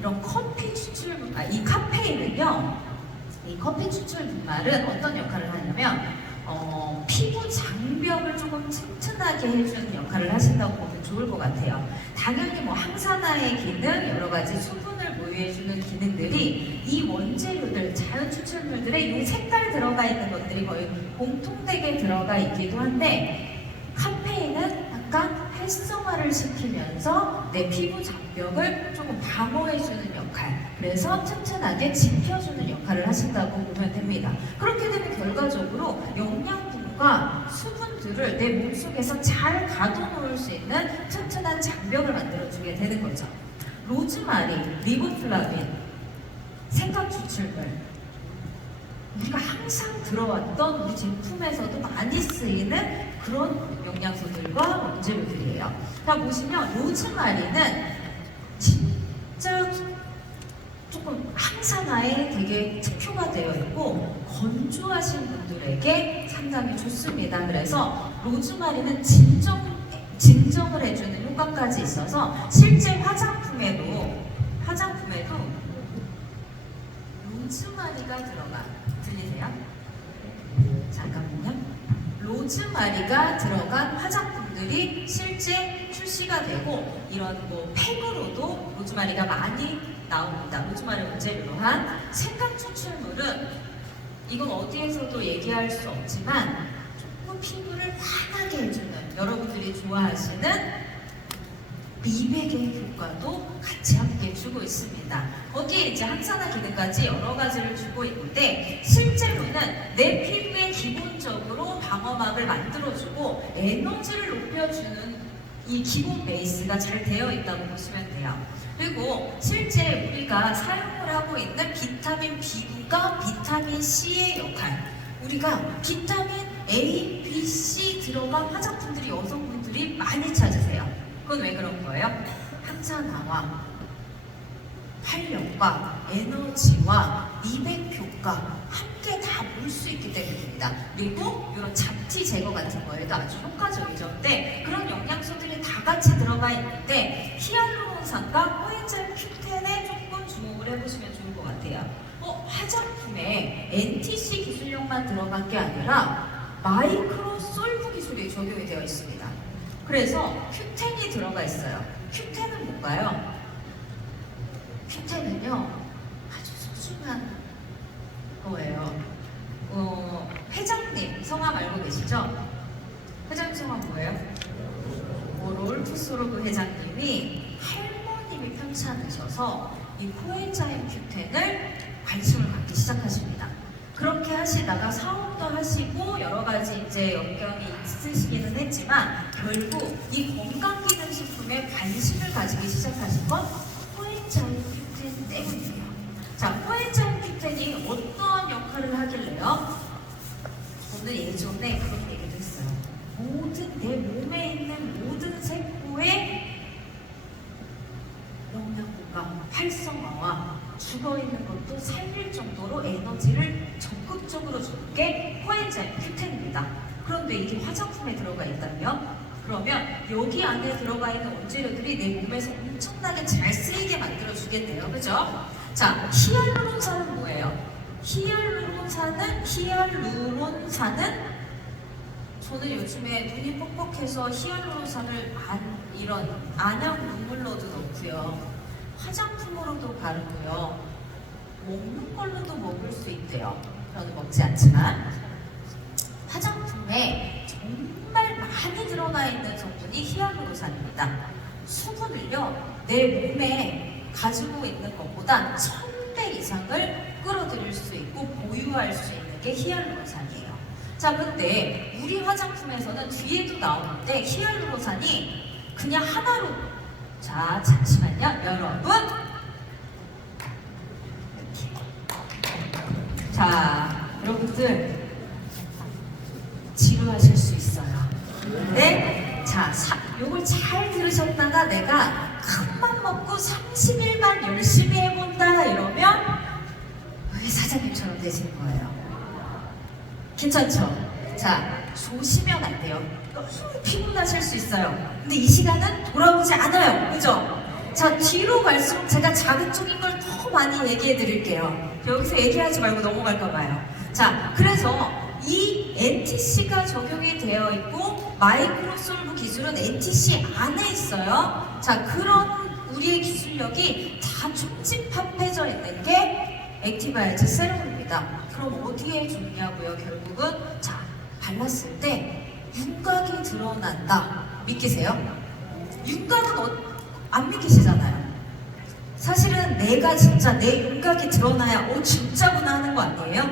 이런 커피 추출물, 이 카페인은요, 이 커피 추출물은 어떤 역할을 하냐면 피부 장벽을 조금 튼튼하게 해주는 역할을 하신다고 보면 좋을 것 같아요. 당연히 뭐 항산화의 기능, 여러 가지 수분을 보유해주는 기능들이 이 원재료들, 자연 추출물들의 이 색깔 들어가 있는 것들이 거의 공통되게 들어가 있기도 한데, 카페인은 약간 활성화를 시키면서 내 피부 장벽을 조금 방어해주는 역할, 그래서 튼튼하게 지켜주는 역할을 하신다고 보면 됩니다. 그렇게 되면 결과적으로 영양분과 수분들을 내 몸속에서 잘 가둬놓을 수 있는 튼튼한 장벽을 만들어주게 되는 거죠. 로즈마리, 리보플라빈, 생강 추출물, 우리가 항상 들어왔던 우리 제품에서도 많이 쓰이는 그런 영양소들과 원재료들이에요. 자, 보시면 로즈마리는 진짜 조금 항산화에 되게 특효가 되어 있고 건조하신 분들에게 상당히 좋습니다. 그래서 로즈마리는 진정을 해주는 효과까지 있어서 실제 화장품에도 로즈마리가 들어가. 들리세요? 잠깐만요. 로즈마리가 들어간 화장품들이 실제 출시가 되고, 이런 뭐 팩으로도 로즈마리가 많이 나옵니다. 로즈마리 원재료로 한 생강 추출물은 이건 어디에서도 얘기할 수 없지만 조금 피부를 환하게 해주는, 여러분들이 좋아하시는 미백의 효과도 같이 함께 주고 있습니다. 거기에 이제 항산화 기능까지 여러 가지를 주고 있는데, 실제로는 내 피부에 기본적으로 방어막을 만들어주고 에너지를 높여주는 이 기본 베이스가 잘 되어 있다고 보시면 돼요. 그리고 실제 우리가 사용을 하고 있는 비타민 B9과 비타민 C의 역할, 우리가 비타민 A, B, C 들어간 화장품들이 여성분들이 많이 찾으세요. 그건 왜 그런 거예요? 항산화와 활력과 에너지와 미백 효과 함께 다 볼 수 있기 때문입니다. 그리고 이런 잡티 제거 같은 거에도 아주 효과적이죠. 근데 그런 영양소들이 다 같이 들어가 있는데 히알루론산과 코엔자임 Q10에 조금 주목을 해보시면 좋을 것 같아요. 화장품에 NTC 기술력만 들어간 게 아니라 마이크로 솔브 기술이 적용이 되어 있습니다. 그래서 Q10이 들어가 있어요. Q10은 뭔가요? Q10은요, 아주 소중한 거예요. 회장님 성함 알고 계시죠? 회장님 성함 뭐예요? 롤프소로그 회장님이 할머님이 편찮으셔서 이 코엔자임 Q10을 관심을 갖기 시작하십니다. 그렇게 하시다가 사업도 하시고 여러 가지 이제 연경이 있으시기는 했지만, 결국 이 건강기능식품에 관심을 가지기 시작하신 건 코엔자임 Q10 때문이에요. 자, 포인트 큐텐이 어떠한 역할을 하길래요? 저는 예전에 그런 얘기도 했어요. 모든 내 몸에 있는 모든 세포의 영양분과 활성화와 죽어있는 것도 살릴 정도로 에너지를 적극적으로 주는 게 코엔자임 Q10입니다. 그런데 이게 화장품에 들어가 있다면 그러면 여기 안에 들어가 있는 원재료들이 내 몸에서 엄청나게 잘 쓰이게 만들어주겠네요. 그죠? 자, 히알루론산은 뭐예요? 히알루론산은 저는 요즘에 눈이 뻑뻑해서 히알루론산을 이런 안약 눈물로도 넣고요. 화장품으로도 바르고요. 먹는 걸로도 먹을 수 있대요. 저는 먹지 않지만 화장품에 정말 많이 들어가 있는 성분이 히알루론산입니다. 수분을요, 내 몸에 가지고 있는 것보다 1000배 이상을 끌어들일 수 있고 보유할 수 있는 게 히알루론산이에요. 자, 근데 우리 화장품에서는 뒤에도 나오는데 히알루론산이 그냥 하나로, 자, 잠시만요, 여러분. 자, 여러분들 지루하실 수 있어요. 네? 자, 요걸 잘 들으셨다가 내가 큰맘 먹고 30일만 열심히 해본다 이러면 왜 사장님처럼 되시는 거예요? 괜찮죠? 자, 조시면 안 돼요. 너무 피곤하실 수 있어요. 근데 이 시간은 돌아오지 않아요. 그죠? 자, 뒤로 갈수록 제가 자극적인 걸 더 많이 얘기해 드릴게요. 여기서 얘기하지 말고 넘어갈까 봐요. 자, 그래서 이 NTC가 적용이 되어 있고 마이크로솔브 기술은 NTC 안에 있어요. 자, 그런 우리의 기술력이 다 총집합해져 있는 게 액티바이트 세럼입니다. 그럼 어디에 좋냐고요? 결국은 자, 발랐을 때 윤곽이 드러난다. 믿기세요? 윤곽은 안 믿기시잖아요. 사실은 내가 진짜 내 윤곽이 드러나야 진짜구나 하는 거 아니에요?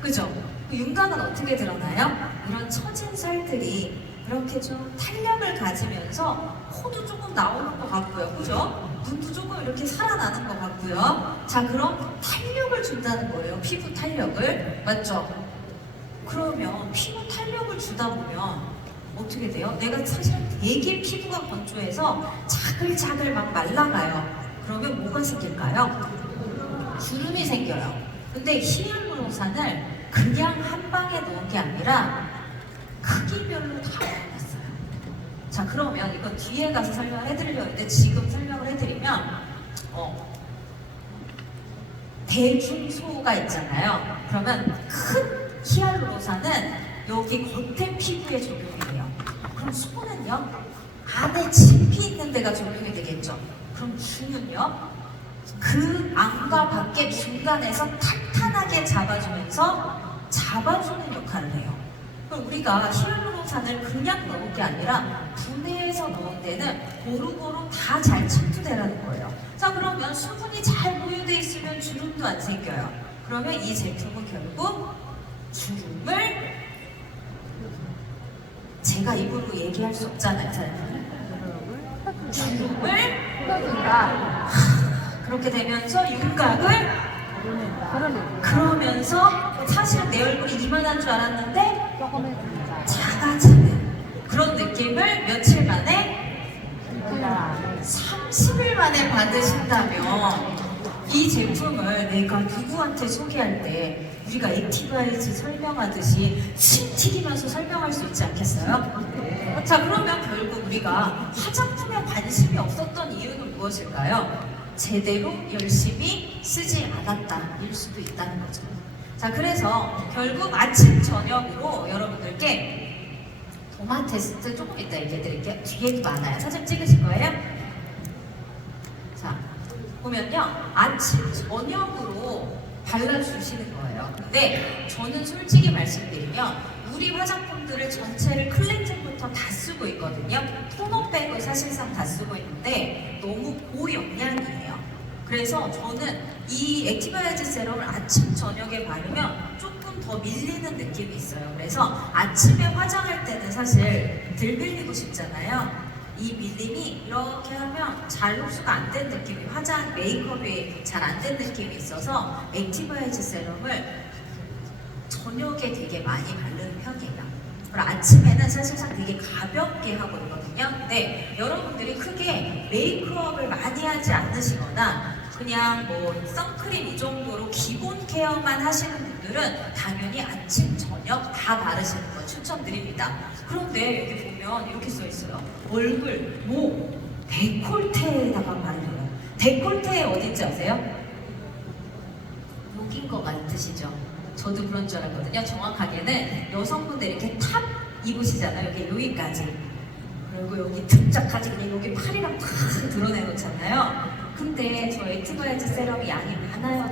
그죠? 그 윤곽은 어떻게 드러나요? 이런 처진 살들이 이렇게 좀 탄력을 가지면서 코도 조금 나오는 것 같고요. 그죠? 눈도 조금 이렇게 살아나는 것 같고요. 자, 그럼 탄력을 준다는 거예요. 피부 탄력을. 맞죠? 그러면 피부 탄력을 주다 보면 어떻게 돼요? 내가 사실은 되게 피부가 건조해서 자글자글 막 말라가요. 그러면 뭐가 생길까요? 주름이 생겨요. 근데 히알루론산을 그냥 한 방에 넣은 게 아니라 크기별로 다 넣어놨어요. 자, 그러면 이거 뒤에 가서 설명을 해드리려고 했는데 지금 설명을 해드리면 대중소가 있잖아요. 그러면 큰 히알루론산은 여기 겉에 피부에 적용이 돼요. 그럼 수분은요? 안에 진피 있는 데가 적용이 되겠죠. 그럼 주는요? 그 안과 밖의 중간에서 탄탄하게 잡아주는 역할을 해요. 그럼 우리가 히알루론산을 그냥 넣은 게 아니라 분해해서 넣은 데는 고루고루 다 잘 침투되라는 거예요. 자, 그러면 수분이 잘 보유돼 있으면 주름도 안 생겨요. 그러면 이 제품은 결국 주름을 제가 입으로 얘기할 수 없잖아요. 주름을 그렇게 되면서 윤곽을 그러면서 사실 내 얼굴이 이만한 줄 알았는데 작아지는 그런 느낌을 며칠 만에 30일 만에 받으신다면 이 제품을 내가 누구한테 소개할 때 우리가 액티바이트 설명하듯이 침 튀기면서 설명할 수 있지 않겠어요? 자, 그러면 결국 우리가 화장품에 관심이 없었던 이유는 무엇일까요? 제대로 열심히 쓰지 않았다 일 수도 있다는 거죠. 자, 그래서 결국 아침 저녁으로 여러분들께 도마 테스트 조금 이따 얘기해 드릴게요. 뒤에도 많아요. 사진 찍으실 거예요? 자, 보면요, 아침 저녁으로 발라주시는 거예요. 근데 저는 솔직히 말씀드리면 우리 화장품들을 전체를 클렌징부터 다 쓰고 있거든요. 토너 빼고 사실상 다 쓰고 있는데 너무 고영양이에요. 그래서 저는 이 액티바이트 세럼을 아침 저녁에 바르면 조금 더 밀리는 느낌이 있어요. 그래서 아침에 화장할 때는 사실 덜 밀리고 싶잖아요. 이 밀림이 이렇게 하면 잘 흡수가 안 된 느낌이, 화장 메이크업이 잘 안 된 느낌이 있어서 액티바이즈 세럼을 저녁에 되게 많이 바르는 편이에요. 그리고 아침에는 사실상 되게 가볍게 하고 있거든요. 근데 여러분들이 크게 메이크업을 많이 하지 않으시거나 그냥 뭐 선크림 이 정도로 기본 케어만 하시는 분들은 당연히 아침, 저녁 다 바르시는 거 추천드립니다. 그런데 여기 보면 이렇게 써 있어요. 얼굴, 목, 데콜테에다가 바르래요. 데콜테 어딘지 아세요? 여긴 것 같으시죠? 저도 그런 줄 알았거든요. 정확하게는 여성분들 이렇게 탑 입으시잖아요. 여기까지. 그리고 여기 등짝까지 그냥 여기 팔이랑 탁 드러내놓잖아요. 근데 저 액티바이즈 세럼이 양이 많아요,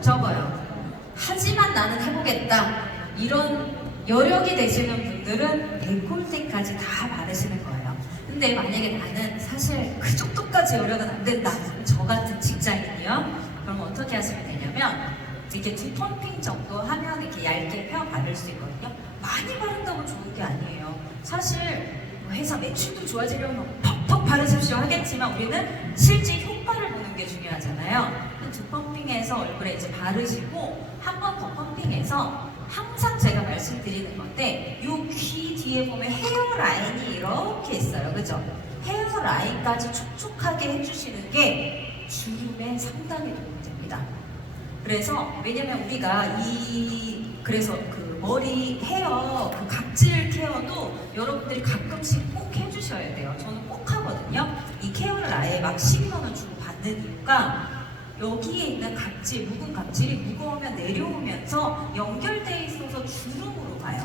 적어요? 하지만 나는 해보겠다. 이런 여력이 되시는 분들은 데콜테까지 다 바르시는 거예요. 근데 만약에 나는 사실 그 정도까지 여력은 안 된다. 저 같은 직장인이요? 그럼 어떻게 하시면 되냐면 이렇게 두 펌핑 정도 하면 이렇게 얇게 펴 바를 수 있거든요. 많이 바른다고 좋은 게 아니에요. 사실 회사 매출도 좋아지려면 퍽퍽 바르십시오 하겠지만 우리는 실제 효과를 보는 게 중요하잖아요. 두 펌핑해서 얼굴에 이제 바르시고 한 번 더 펌핑해서 항상 제가 말씀드리는 건데 요 귀 뒤에 보면 헤어라인이 이렇게 있어요. 그죠? 헤어라인까지 촉촉하게 해주시는 게 주름에 상당히 도움이 됩니다. 그래서 왜냐면 우리가 그래서 그 머리 헤어 그 각질 케어도 여러분들이 가끔씩 꼭 해주셔야 돼요. 저는 꼭 하거든요. 이 케어를 아예 막 12만원 주고 받는 이유가 여기에 있는 각질, 묵은 각질이 무거우면 내려오면서 연결되어 있어서 주름으로 가요.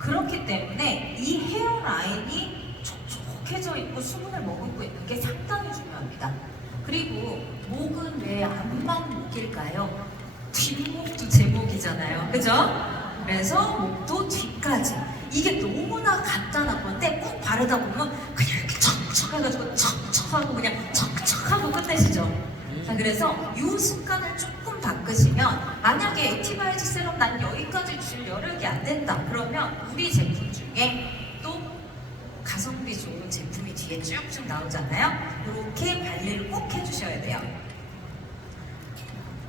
그렇기 때문에 이 헤어라인이 촉촉해져 있고 수분을 머금고 있는 게 상당히 중요합니다. 그리고 목은 왜 앞만 목일까요? 뒷목도 제 목이잖아요. 그죠? 그래서 목도 뒤까지. 이게 너무나 간단한 건데 꼭 바르다 보면 그냥 이렇게 척척 해가지고 척척하고 그냥 척척하고 끝내시죠. 자, 그래서 이 습관을 조금 바꾸시면 만약에 액티바이즈 세럼 난 여기까지 줄 여력이 안 된다. 그러면 우리 제품 중에 또 가성비 좋은 제품이 뒤에 쭉쭉 나오잖아요. 이렇게 관리를 꼭 해주셔야 돼요.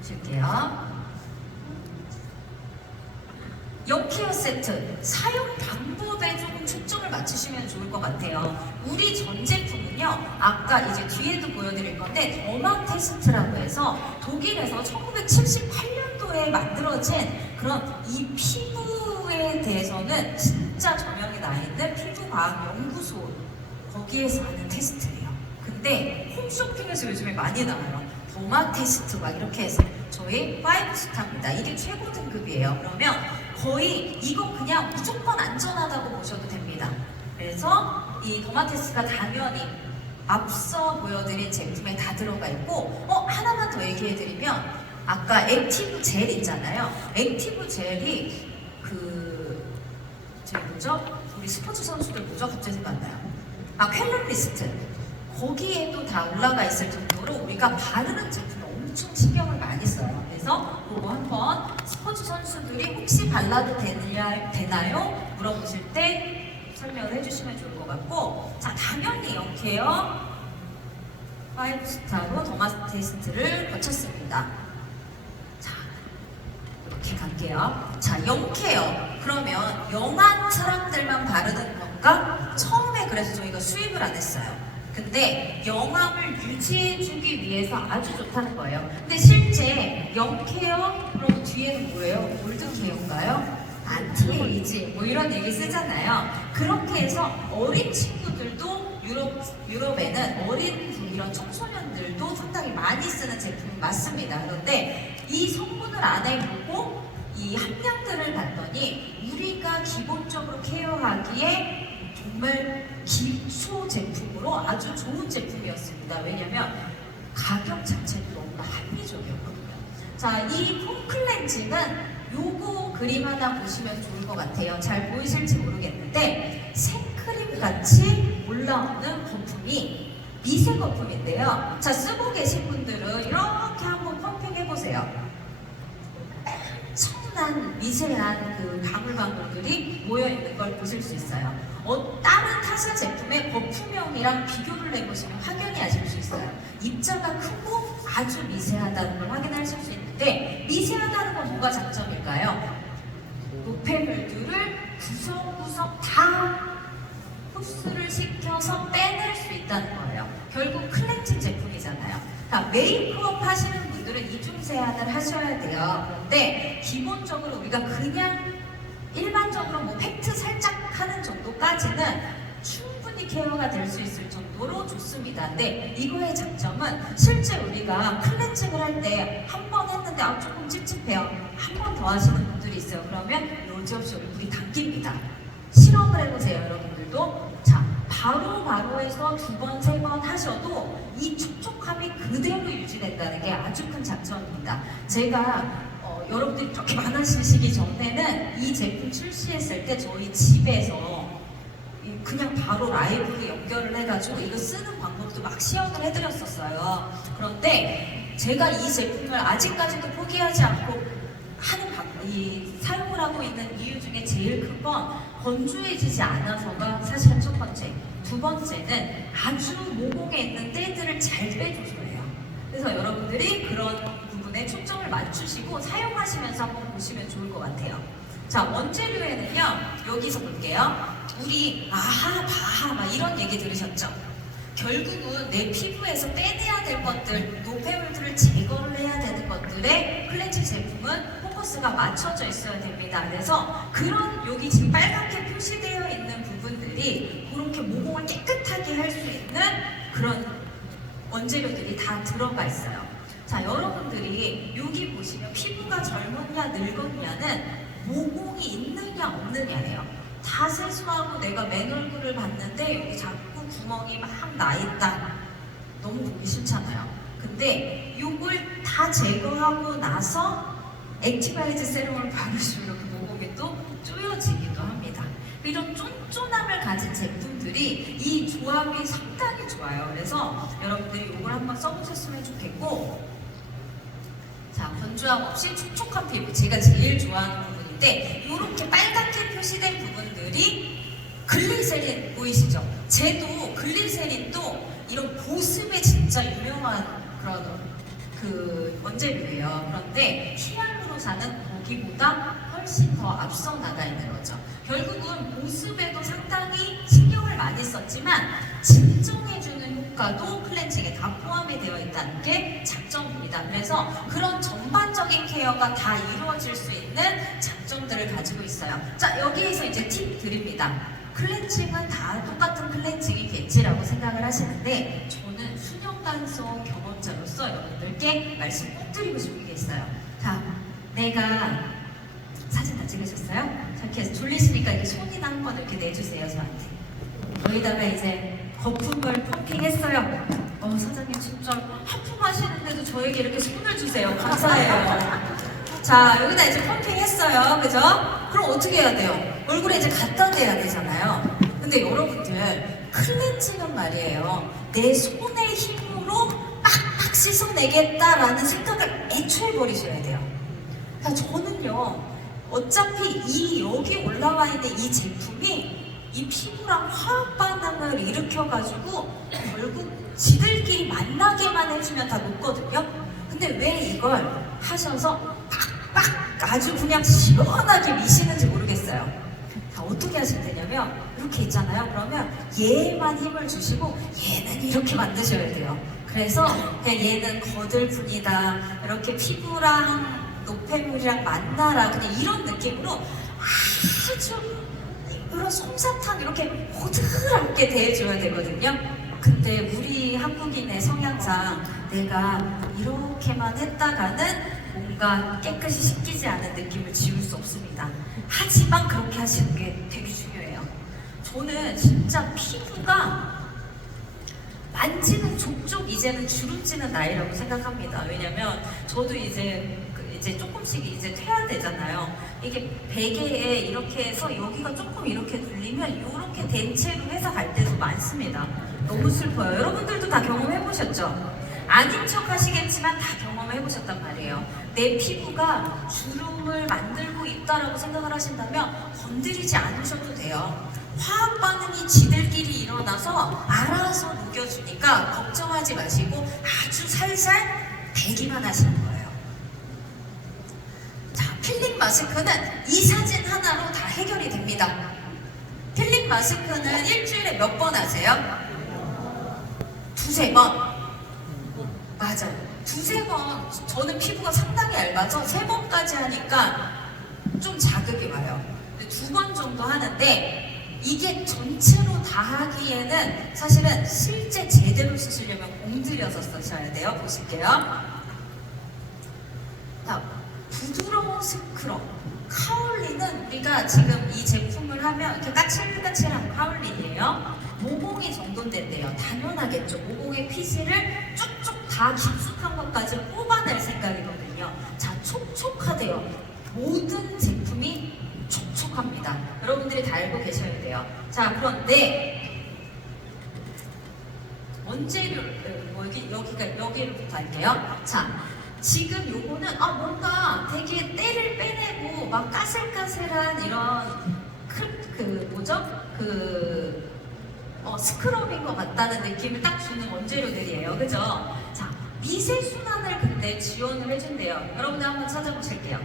줄게요. 영케어 세트 사용 방법에 조금 초점을 맞추시면 좋을 것 같아요. 우리 전 제품은요, 아까 이제 뒤에도 보여드릴 건데 더마 테스트라고 해서 독일에서 1978년도에 만들어진 그런 이 피부에 대해서는 진짜 정형이 나 있는 피부과학연구소 거기에서 하는 테스트예요. 근데 홈쇼핑에서 요즘에 많이 나와요. 더마 테스트 막 이렇게 해서 저희 5스타입니다. 이게 최고 등급이에요. 그러면 거의 이거 그냥 무조건 안전하다고 보셔도 됩니다. 그래서 이 더마 테스트가 당연히 앞서 보여드린 제품에 다 들어가 있고 하나만 더 얘기해드리면 아까 액티브 젤 있잖아요. 액티브 젤이 저기 뭐죠? 우리 스포츠 선수들 뭐죠? 갑자기 생각나요. 퀄럼리스트 거기에도 다 올라가 있을 정도로 우리가 바르는 제품을 엄청 신경을 많이 써요. 그래서 그거 한번 스포츠 선수들이 혹시 발라도 되나요? 물어보실 때 설명을 해주시면 좋을 것 같고, 자, 당연히 영케어 5스타로 더마 테스트를 거쳤습니다. 자, 이렇게 갈게요. 자, 영케어. 그러면 영한 사람들만 바르는 건가? 처음에 그래서 저희가 수입을 안 했어요. 근데 영함을 유지해주기 위해서 아주 좋다는 거예요. 근데 실제 영케어, 그럼 뒤에는 뭐예요? 골드케어인가요? 안티에이지 뭐 이런 얘기 쓰잖아요. 그렇게 해서 어린 친구들도 유럽에는 어린 이런 청소년들도 상당히 많이 쓰는 제품이 맞습니다. 그런데 이 성분을 안에 보고 이 함량들을 봤더니 우리가 기본적으로 케어하기에 정말 기초 제품으로 아주 좋은 제품이었습니다. 왜냐면 가격 자체도 너무나 합리적이었거든요. 자, 이 폼클렌징은 요거 그림 하나 보시면 좋을 것 같아요. 잘 보이실지 모르겠는데 생크림 같이 올라오는 거품이 미세 거품인데요. 자, 쓰고 계신 분들은 이렇게 한번 펌핑 해보세요. 엄청난 미세한 그 방울방울들이 모여있는 걸 보실 수 있어요. 다른 타사 제품의 거품형이랑 비교를 해보시면 확연히 아실 수 있어요. 입자가 크고 아주 미세하다는 걸 확인하실 수 있는데, 미세하다는 건 뭐가 장점일까요? 노폐물들을 구석구석 다 흡수를 시켜서 빼낼 수 있다는 거예요. 결국 클렌징 제품이잖아요. 그러니까 메이크업 하시는 분들은 이중 세안을 하셔야 돼요. 그런데 기본적으로 우리가 그냥 일반적으로 뭐 팩트 살짝 하는 정도까지는 충분히 케어가 될 수 있을 정도로 좋습니다. 근데 이거의 장점은 실제 우리가 클렌징을 할 때 한 번 했는데 조금 찝찝해요. 한 번 더 하시는 분들이 있어요. 그러면 여지없이 얼굴이 당깁니다. 실험을 해보세요, 여러분들도. 자, 바로 해서 2번, 3번 하셔도 이 촉촉함이 그대로 유지된다는 게 아주 큰 장점입니다. 제가 여러분들이 그렇게 많아지시기 전에는 이 제품 출시했을 때 저희 집에서 그냥 바로 라이브로 연결을 해가지고 이거 쓰는 방법도 막 시연을 해드렸었어요. 그런데 제가 이 제품을 아직까지도 포기하지 않고 사용을 하고 있는 이유 중에 제일 큰 건 건조해지지 않아서가 사실은 첫 번째. 두 번째는 아주 모공에 있는 때들을 잘 빼줘서예요. 그래서 여러분들이 그런 부분에 초점을 맞추시고 사용하시면서 한번 보시면 좋을 것 같아요. 자, 원재료에는요, 여기서 볼게요. 우리 아하, 바하 막 이런 얘기 들으셨죠? 결국은 내 피부에서 빼내야 될 것들, 노폐물들을 제거를 해야 되는 것들에 클렌징 제품은 포커스가 맞춰져 있어야 됩니다. 그래서 그런 여기 지금 빨갛게 표시되어 있는 부분들이 그렇게 모공을 깨끗하게 할 수 있는 그런 원재료들이 다 들어가 있어요. 자, 여러분들이 여기 보시면 피부가 젊었냐 늙었냐는 모공이 있느냐 없느냐예요. 다 세수하고 내가 맨 얼굴을 봤는데 여기 자꾸 구멍이 막 나 있다. 너무 보기 싫잖아요. 근데 이걸 다 제거하고 나서 액티바이즈 세럼을 바르시면 이렇게 모공이 또 쪼여지기도 합니다. 이런 쫀쫀함을 가진 제품들이 이 조합이 상당히 좋아요. 그래서 여러분들이 이걸 한번 써보셨으면 좋겠고, 자, 건조함 없이 촉촉한 피부, 제가 제일 좋아하는 부분인데 이렇게 빨갛게 표시된 부분들이 글리세린 보이시죠? 쟤도 글리세린도 이런 보습에 진짜 유명한 그런 그 원재료예요. 그런데 히알루론산은 거기보다 훨씬 더 앞서 나가 있는 거죠. 결국은 보습에도 상당히 신경을 많이 썼지만 진정해주는 효과도 클렌징에 다 포함이 되어 있다는 게 장점입니다. 그래서 그런 전반적인 케어가 다 이루어질 수 있는 장점들을 가지고 있어요. 자, 여기에서 이제 팁 드립니다. 클렌징은 다 똑같은 클렌징이겠지라고 생각을 하시는데, 저는 수년간성 경험자로서 여러분들께 말씀 꼭 드리고 싶은 게 있어요. 자, 내가 사진 다 찍으셨어요? 이렇게 졸리시니까 이렇게 손이나 한번 이렇게 내주세요, 저한테. 여기다가 이제 거품을 펌핑했어요. 사장님 진짜 하품하시는데도 저에게 이렇게 손을 주세요. 감사해요. 자, 여기다 이제 펌핑했어요. 그죠? 그럼 어떻게 해야 돼요? 얼굴에 이제 갖다 대야 되잖아요. 근데 여러분들, 클렌징은 말이에요, 내 손의 힘으로 빡빡 씻어내겠다라는 생각을 애초에 버리셔야 돼요. 자, 저는요, 어차피 이 여기 올라와 있는 이 제품이 이 피부랑 화학 반응을 일으켜가지고 결국 지들끼리 만나게만 해주면 다 녹거든요. 근데 왜 이걸 하셔서 빡빡 아주 그냥 시원하게 미시는지 모르겠어요. 자, 어떻게 하시면 되냐면 이렇게 있잖아요. 그러면 얘만 힘을 주시고 얘는 이렇게 만드셔야 돼요. 그래서 그냥 얘는 거들뿐이다, 이렇게 피부랑 노폐물이랑 만나라, 그냥 이런 느낌으로 아주 이런 솜사탕 이렇게 호들갑게 대해줘야 되거든요. 근데 우리 한국인의 성향상 내가 이렇게만 했다가는 뭔가 깨끗이 씻기지 않은 느낌을 지울 수 없습니다. 하지만 그렇게 하시는 게 되게 중요해요. 저는 진짜 피부가 만지는 족족 이제는 주름지는 나이라고 생각합니다. 왜냐면 저도 이제 조금씩 이제 퇴화되잖아요. 이게 베개에 이렇게 해서 여기가 조금 이렇게 눌리면 이렇게 된 채로 회사 갈 때도 많습니다. 너무 슬퍼요. 여러분들도 다 경험해보셨죠? 아닌 척 하시겠지만 다 경험해보셨단 말이에요. 내 피부가 주름을 만들고 있다라고 생각을 하신다면 건드리지 않으셔도 돼요. 화학 반응이 지들끼리 일어나서 알아서 녹여주니까 걱정하지 마시고 아주 살살 대기만 하시는 거예요. 자, 필링 마스크는 이 사진 하나로 다 해결이 됩니다. 필링 마스크는 일주일에 몇 번 하세요? 두세 번. 맞아요. 두세 번. 저는 피부가 상당히 얇아서 세 번까지 하니까 좀 자극이 와요. 두 번 정도 하는데 이게 전체로 다 하기에는 사실은 실제 제대로 쓰시려면 공들여서 쓰셔야 돼요. 보실게요. 자, 부드러운 스크럽. 카올린은 우리가 지금 이 제품을 하면 이렇게 까칠까칠한 카올린이에요. 모공이 정돈된대요. 당연하겠죠. 모공의 피지를 쭉쭉 다 깊숙한 것까지 뽑아낼 생각이거든요. 자, 촉촉하대요. 모든 제품이 촉촉합니다. 여러분들이 다 알고 계셔야 돼요. 자, 그런데 원재료를 여기로부터 할게요. 자, 지금 요거는 뭔가 되게 때를 빼내고 막 까슬까슬한 이런 스크럽인 것 같다는 느낌을 딱 주는 원재료들이에요. 그죠? 자, 미세순환을 근데 지원을 해준대요. 여러분들 한번 찾아보실게요.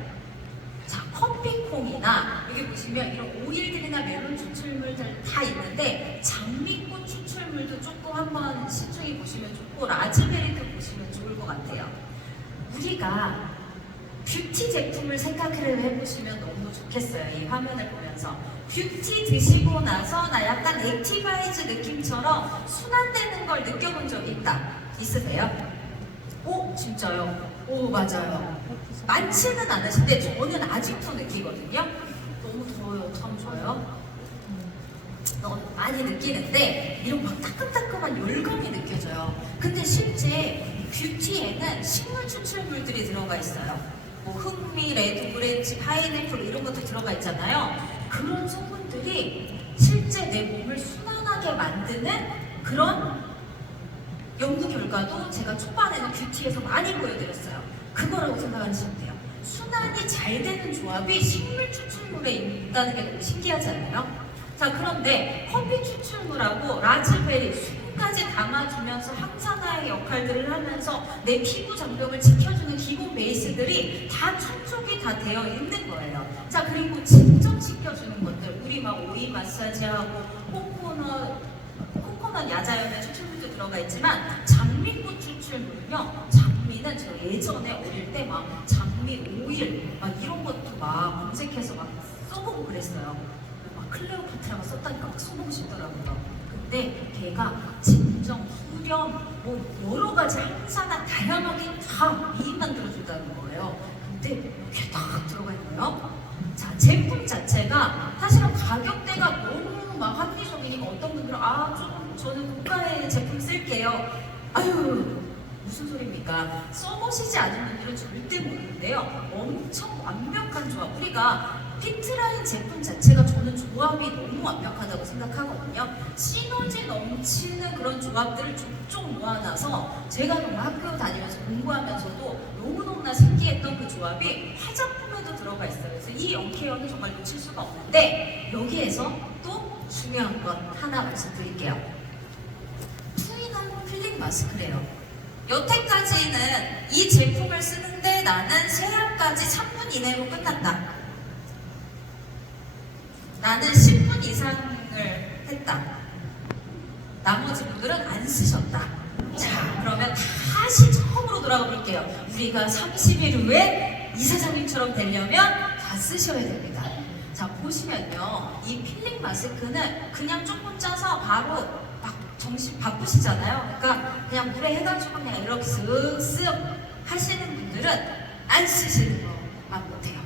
자, 커피콩이나 여기 보시면 이런 오일들이나 멜론 추출물들 다 있는데 장미꽃 추출물도 조금 한번 신중히 보시면 좋고 라즈베리도 보시면 좋을 것 같아요. 우리가 뷰티 제품을 생각을 해보시면 너무 좋겠어요. 이 화면을 보면서 뷰티 드시고 나서 나 약간 액티바이즈 느낌처럼 순환되는 걸 느껴본 적 있으세요? 오, 진짜요? 오, 맞아요. 많지는 않으신데 저는 아직도 느끼거든요. 너무 더워요. 어떡하면 좋아요? 너무 많이 느끼는데 이런 막 따끔따끔한 열감이 느껴져요. 근데 실제 뷰티에는 식물 추출물들이 들어가 있어요. 뭐 흑미, 레드 오렌지, 파인애플 이런 것도 들어가 있잖아요. 그런 성분들이 실제 내 몸을 순환하게 만드는 그런 연구 결과도 제가 초반에는 뷰티에서 많이 보여드렸어요. 그거라고 생각하시면 돼요. 순환이 잘 되는 조합이 식물 추출물에 있다는 게 너무 신기하지 않나요? 자, 그런데 커피 추출물하고 라즈베리, 수분까지 담아주면서 항산화의 역할들을 하면서 내 피부 장벽을 지켜주는 기본 베이스들이 다 충족이 다 되어 있는 거예요. 자, 그리고 진정시켜주는 것들, 우리 막 오이 마사지하고 코코넛 야자연의 추출물도 들어가 있지만 장미꽃 추출물은요, 장미는 제가 예전에 어릴 때 막 장미 오일 막 이런 것도 막 검색해서 막 써보고 그랬어요. 막 클레오파트라가 썼다니까 막 써보고 싶더라고요. 근데 걔가 진정, 수렴, 뭐 여러 가지 항산화 다양하게 다 만들어준다는 거예요. 근데 이렇게 딱 들어가 있고요. 자, 제품 자체가 사실은 가격대가 너무 막 합리적이니까 어떤 분들은 조금 저는 고가의 제품 쓸게요. 아유, 무슨 소리입니까? 써보시지 않은 분들은 절대 모르는데요. 엄청 완벽한 조합. 우리가 피트라인 제품 자체가 저는 조합이 너무 완벽하다고 생각하거든요. 시너지 넘치는 그런 조합들을 쭉 모아놔서 제가 정말 학교 다니면서 공부하면서도 너무너무나 신기했던 그 조합이 화장품에도 들어가 있어요. 그래서 이 영케어는 정말 놓칠 수가 없는데 여기에서 또 중요한 것 하나 말씀드릴게요. 투인한 필링 마스크래요. 여태까지는 이 제품을 쓰는데 나는 세안까지 3분 이내로 끝난다. 나는 10분 이상을 했다. 나머지 분들은 안 쓰셨다. 자, 그러면 다시 처음으로 돌아가 볼게요. 우리가 30일 후에 이사장님처럼 되려면 다 쓰셔야 됩니다. 자, 보시면요. 이 필링 마스크는 그냥 조금 짜서 바로 막 정신 바쁘시잖아요. 그러니까 그냥 물에 해가지고 그냥 이렇게 쓱쓱 하시는 분들은 안 쓰시는 것만 못해요.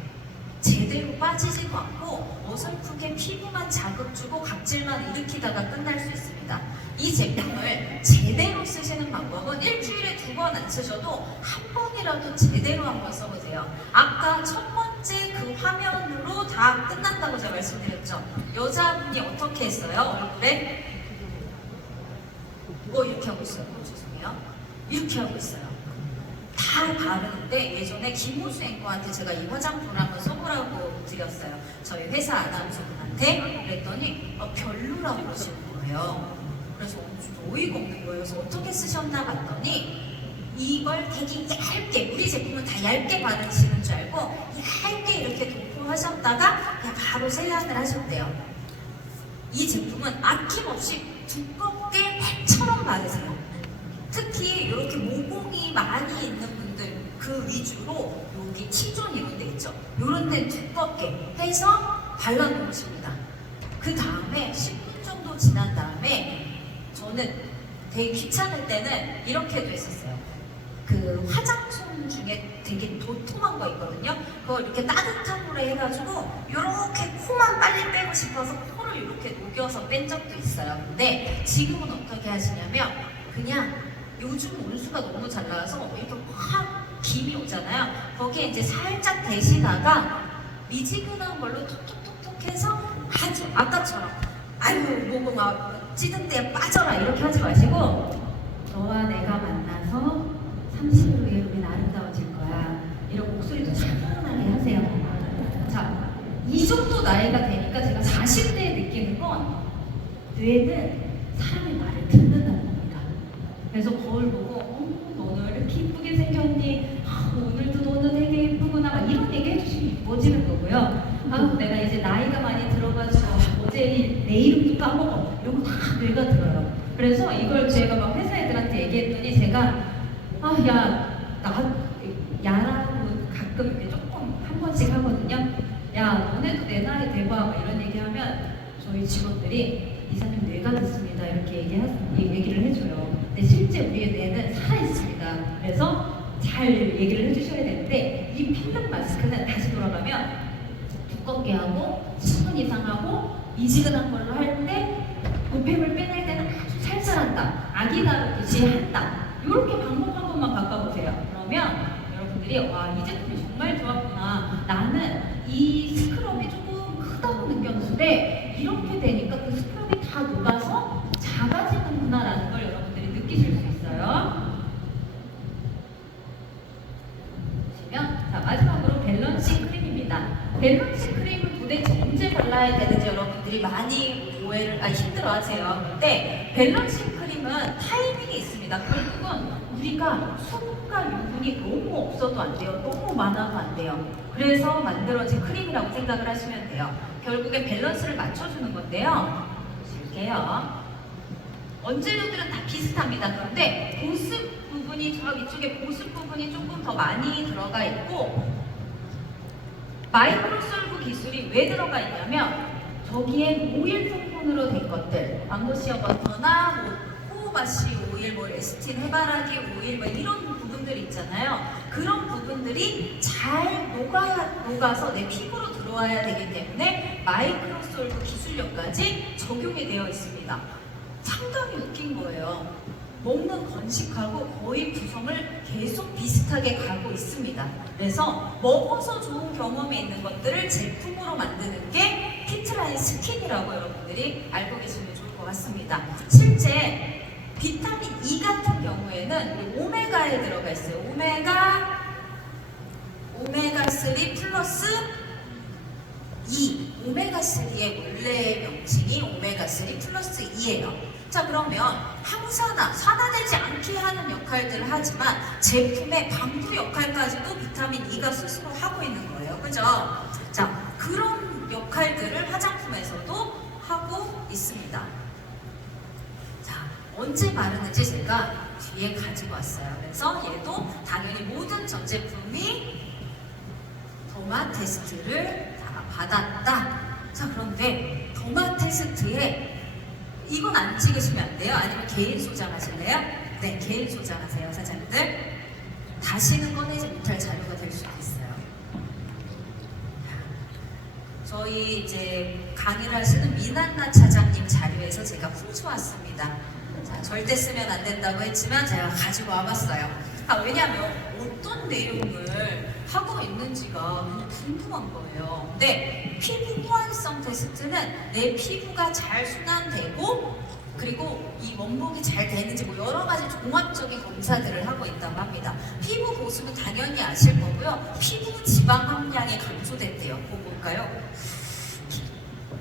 제대로 빠지지도 않고 어설프게 피부만 자극 주고 각질만 일으키다가 끝날 수 있습니다. 이 제품을 제대로 쓰시는 방법은 일주일에 2번 안 쓰셔도 한 번이라도 제대로 한번 써보세요. 아까 첫 번째 그 화면으로 다 끝난다고 제가 말씀드렸죠. 여자분이 어떻게 했어요? 얼굴에? 이렇게 하고 있어요. 죄송해요. 이렇게 하고 있어요. 다 다 바르는데 예전에 김호수 앵커한테 제가 이 화장품을 한번 써보라고 드렸어요. 저희 회사 아나운서분한테. 그랬더니 별로라고 그러시는 거예요. 그래서 좀 어이가 없는 거예요. 그래서 어떻게 쓰셨나 봤더니 이걸 되게 얇게, 우리 제품은 다 얇게 바르시는 줄 알고 얇게 이렇게 도포하셨다가 그냥 바로 세안을 하셨대요. 이 제품은 아낌없이 두껍게 팩처럼 바르세요. 특히 이렇게 모공이 많이 있는 분들 그 위주로 여기 T존 이런 데 있죠. 이런 데 두껍게 해서 발라놓으십니다. 그 다음에 10분 정도 지난 다음에 저는 되게 귀찮을 때는 이렇게도 했었어요. 그 화장솜 중에 되게 도톰한 거 있거든요. 그걸 이렇게 따뜻한 물에 해가지고 이렇게 코만 빨리 빼고 싶어서 코를 이렇게 녹여서 뺀 적도 있어요. 근데 지금은 어떻게 하시냐면 그냥 요즘 온수가 너무 잘 나와서 이렇게 확 김이 오잖아요. 거기에 이제 살짝 대시다가 미지근한 걸로 톡톡톡톡 해서 아주 아까처럼 아이고 뭐고 막 찌든 데 빠져라 이렇게 하지 마시고 너와 내가 만나서 30일 후에 우린 아름다워질 거야. 이런 목소리도 차분하게 하세요. 자, 이 정도 나이가 되니까 제가 40대에 느끼는 건 뇌는 사람의 말을 듣는다는 겁니다. 그래서 거울 보고 너는 왜 이렇게 이쁘게 생겼니? 오늘도 너는 되게 예쁘구나. 막 이런 얘기 해주시면 이뻐지는 거고요. 내가 이제 나이가 많이 들어가지고 어제 내 이름도 까먹어. 이런 거 다 뇌가 들어요. 그래서 이걸 제가 막 회사 애들한테 얘기했더니 제가 야라고 가끔 이렇게 조금 한 번씩 하거든요. 야, 너네도 내 나이 돼봐. 막 이런 얘기하면 저희 직원들이 이사님 뇌가 됐습니다. 이렇게 얘기를 해줘요. 근데 실제 우리의 뇌는 살아있습니다. 그래서 잘 얘기를 해주셔야 되는데 이 필름 마스크는 다시 돌아가면 두껍게 하고 10분 이상 하고 미지근한 걸로 할 때 노폐물 빼낼 때는 아주 살살한다. 아기 다루듯이 한다. 이렇게 방법 한 번만 바꿔보세요. 그러면 여러분들이 와, 이 제품이 정말 좋았구나. 나는 이 스크럽이 조금 크다고 느꼈는데 이렇게 되니까 그 스크럽이 다 녹아서 작아지는구나 라는 걸 여러분들이 느끼실 수 있어요. 보시면 자, 마지막으로 밸런싱 크림입니다. 밸런싱 크림을 도대체 언제 발라야 되는지 여러분들이 많이 힘들어하세요. 근데 밸런싱 크림은 타이밍이 있습니다. 결국은 우리가 수분과 유분이 너무 없어도 안 돼요. 너무 많아도 안 돼요. 그래서 만들어진 크림이라고 생각을 하시면 돼요. 결국엔 밸런스를 맞춰주는 건데요. 보실게요. 원재료들은 다 비슷합니다. 그런데 보습 부분이 저 위쪽에 보습 부분이 조금 더 많이 들어가 있고 마이크로솔브 기술이 왜 들어가 있냐면 저기에 오일 성분으로 된 것들, 망고시어 버터나 호우마시 오일, 에스틴 해바라기 오일, 이런 부분들 있잖아요. 그런 부분들이 잘 녹아서 내 피부로 들어와야 되기 때문에 마이크로솔브 기술력까지 적용이 되어 있습니다. 상당히 웃긴 거예요. 먹는 건식하고 거의 구성을 계속 비슷하게 가고 있습니다. 그래서 먹어서 좋은 경험이 있는 것들을 제품으로 만드는 게 피트라인 스킨이라고 여러분들이 알고 계시면 좋을 것 같습니다. 실제 비타민 E 같은 경우에는 우리 오메가에 들어가 있어요. 오메가3 플러스 E. 오메가3의 원래 명칭이 오메가3 플러스 E예요. 자, 그러면 항산화, 산화되지 않게 하는 역할들을 하지만 제품의 방부 역할까지도 비타민 E가 스스로 하고 있는 거예요. 그죠? 자, 그런 역할들을 화장품에서도 하고 있습니다. 자, 언제 바르는지 제가 뒤에 가지고 왔어요. 그래서 얘도 당연히 모든 전 제품이 더마 테스트를 다 받았다. 자, 그런데 더마 테스트에 이건 안 찍으시면 안 돼요? 아니면 개인 소장하실래요? 네, 개인 소장하세요, 사장님들. 다시는 꺼내지 못할 자료가 될 수도 있어요. 저희 이제 강의를 하시는 미난나 차장님 자료에서 제가 훔쳐왔습니다. 자, 절대 쓰면 안 된다고 했지만 제가 가지고 와봤어요. 왜냐면 어떤 내용을 하고 있는지가 그냥 궁금한 거예요. 근데 피부 호환성 테스트는 내 피부가 잘 순환되고 그리고 이 원목이 잘 되는지 뭐 여러 가지 종합적인 검사들을 하고 있다고 합니다. 피부 보수는 당연히 아실 거고요. 피부 지방 함량이 감소됐대요. 그거 뭘까요?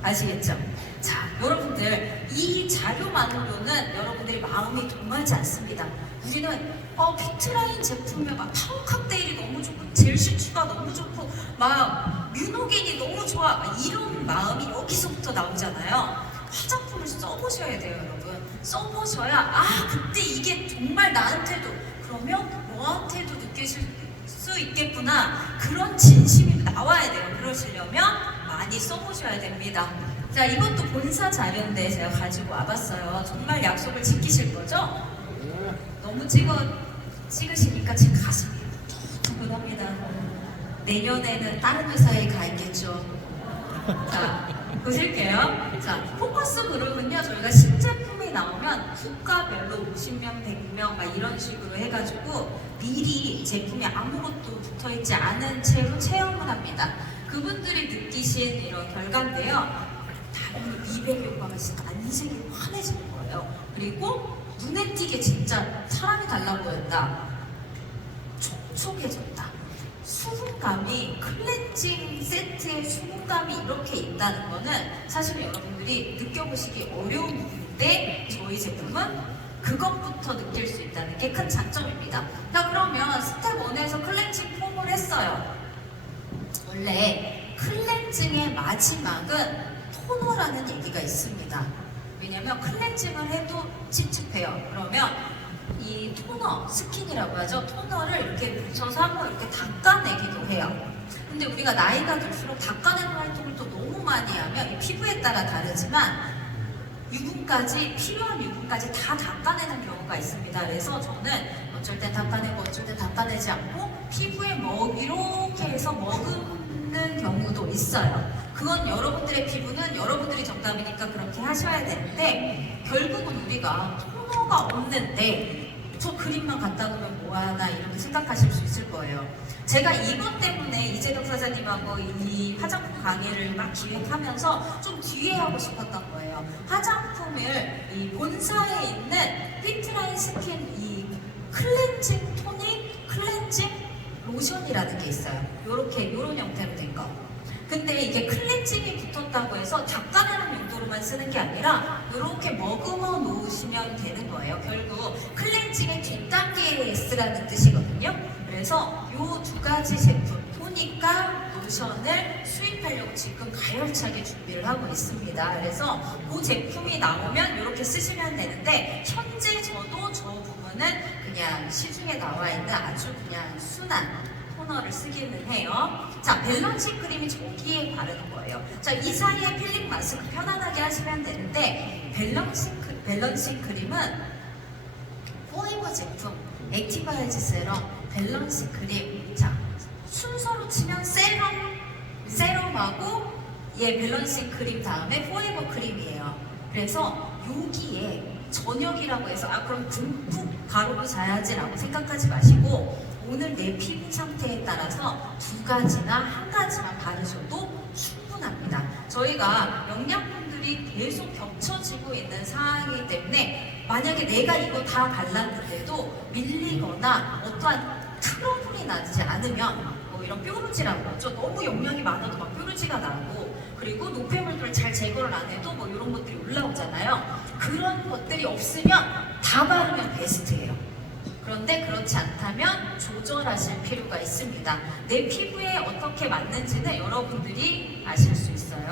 아시겠죠? 자, 여러분들 이 자료만으로는 여러분들이 마음이 동하지 않습니다. 우리는 피트라인 제품에 막 파워 칵테일이 너무 좋고 젤시추가 너무 좋고 막 뮤노겐이 너무 좋아 막 이런 마음이 여기서부터 나오잖아요. 화장품을 써보셔야 돼요, 여러분. 써보셔야 그때 이게 정말 나한테도 그러면 너한테도 느끼실 수 있겠구나 그런 진심이 나와야 돼요. 그러시려면 많이 써보셔야 됩니다. 자, 이것도 본사 자료인데 제가 가지고 와봤어요. 정말 약속을 지키실 거죠? 너무 찍으시니까 지금 가슴이 두근합니다. 내년에는 다른 회사에 가 있겠죠. 자, 보실게요. 자, 포커스 그룹은요, 저희가 신제품이 나오면 국가별로 50명, 100명 막 이런 식으로 해가지고 미리 제품이 아무것도 붙어있지 않은 채로 체험을 합니다. 그분들이 느끼신 이런 결과인데요. 다른 미백 효과가 진짜 안색이 환해지는 거예요. 그리고 눈에 띄게 진짜 사람이 달라 보였다. 촉촉해졌다. 수분감이 클렌징 세트에 수분감이 이렇게 있다는 거는 사실 여러분들이 느껴보시기 어려운 부분인데 저희 제품은 그것부터 느낄 수 있다는 게 큰 장점입니다. 자, 그러면 스텝 1에서 클렌징 폼을 했어요. 원래 클렌징의 마지막은 토너라는 얘기가 있습니다. 왜냐면 클렌징을 해도 찝찝해요. 그러면 이 토너, 스킨이라고 하죠. 토너를 이렇게 묻혀서 한번 이렇게 닦아내기도 해요. 근데 우리가 나이가 들수록 닦아내는 활동을 또 너무 많이 하면 이 피부에 따라 다르지만 유분까지, 필요한 유분까지 다 닦아내는 경우가 있습니다. 그래서 저는 어쩔 때 닦아내고 어쩔 때 닦아내지 않고 피부에 이렇게 해서 머금는 경우도 있어요. 그건 여러분들의 피부는 여러분들이 정답이니까 그렇게 하셔야 되는데 결국은 우리가 토너가 없는데 저 그림만 갖다 놓으면 뭐하나 이렇게 생각하실 수 있을 거예요. 제가 이것 때문에 이재덕 사장님하고 이 화장품 강의를 막 기획하면서 좀 뒤에 하고 싶었던 거예요. 화장품을 이 본사에 있는 피트라인 스킨 이 클렌징 토닉, 클렌징 로션이라는 게 있어요. 요런 형태로 된 거. 근데 이게 클렌징이 붙었다고 해서 닦아내는 용도로만 쓰는 게 아니라 이렇게 머금어 놓으시면 되는 거예요. 결국 클렌징의 뒷단계의 S라는 뜻이거든요. 그래서 이 두 가지 제품, 토닉과 로션을 수입하려고 지금 가열차게 준비를 하고 있습니다. 그래서 그 제품이 나오면 이렇게 쓰시면 되는데 현재 저도 저 부분은 그냥 시중에 나와 있는 아주 그냥 순한 토너를 쓰기는 해요. 자, 밸런싱 크림이 저기에 바르는 거예요. 자, 이 사이에 필링 마스크 편안하게 하시면 되는데 밸런싱 크림은 포에버 제품, 액티바이즈 세럼, 밸런싱 크림. 자, 순서로 치면 세럼하고 밸런싱 크림 다음에 포에버 크림이에요. 그래서 여기에 저녁이라고 해서 그럼 듬뿍 바르고 자야지라고 생각하지 마시고 오늘 내 피부 상태에 따라서 두 가지나 한 가지만 바르셔도 충분합니다. 저희가 영양분들이 계속 겹쳐지고 있는 상황이기 때문에 만약에 내가 이거 다 발랐는데도 밀리거나 어떠한 트러블이 나지 않으면 뭐 이런 뾰루지라고 하죠. 너무 영양이 많아도 막 뾰루지가 나고 그리고 노폐물들을 잘 제거를 안 해도 뭐 이런 것들이 올라오잖아요. 그런 것들이 없으면 다 바르면 베스트예요. 그런데 그렇지 않다면 조절하실 필요가 있습니다. 내 피부에 어떻게 맞는지는 여러분들이 아실 수 있어요.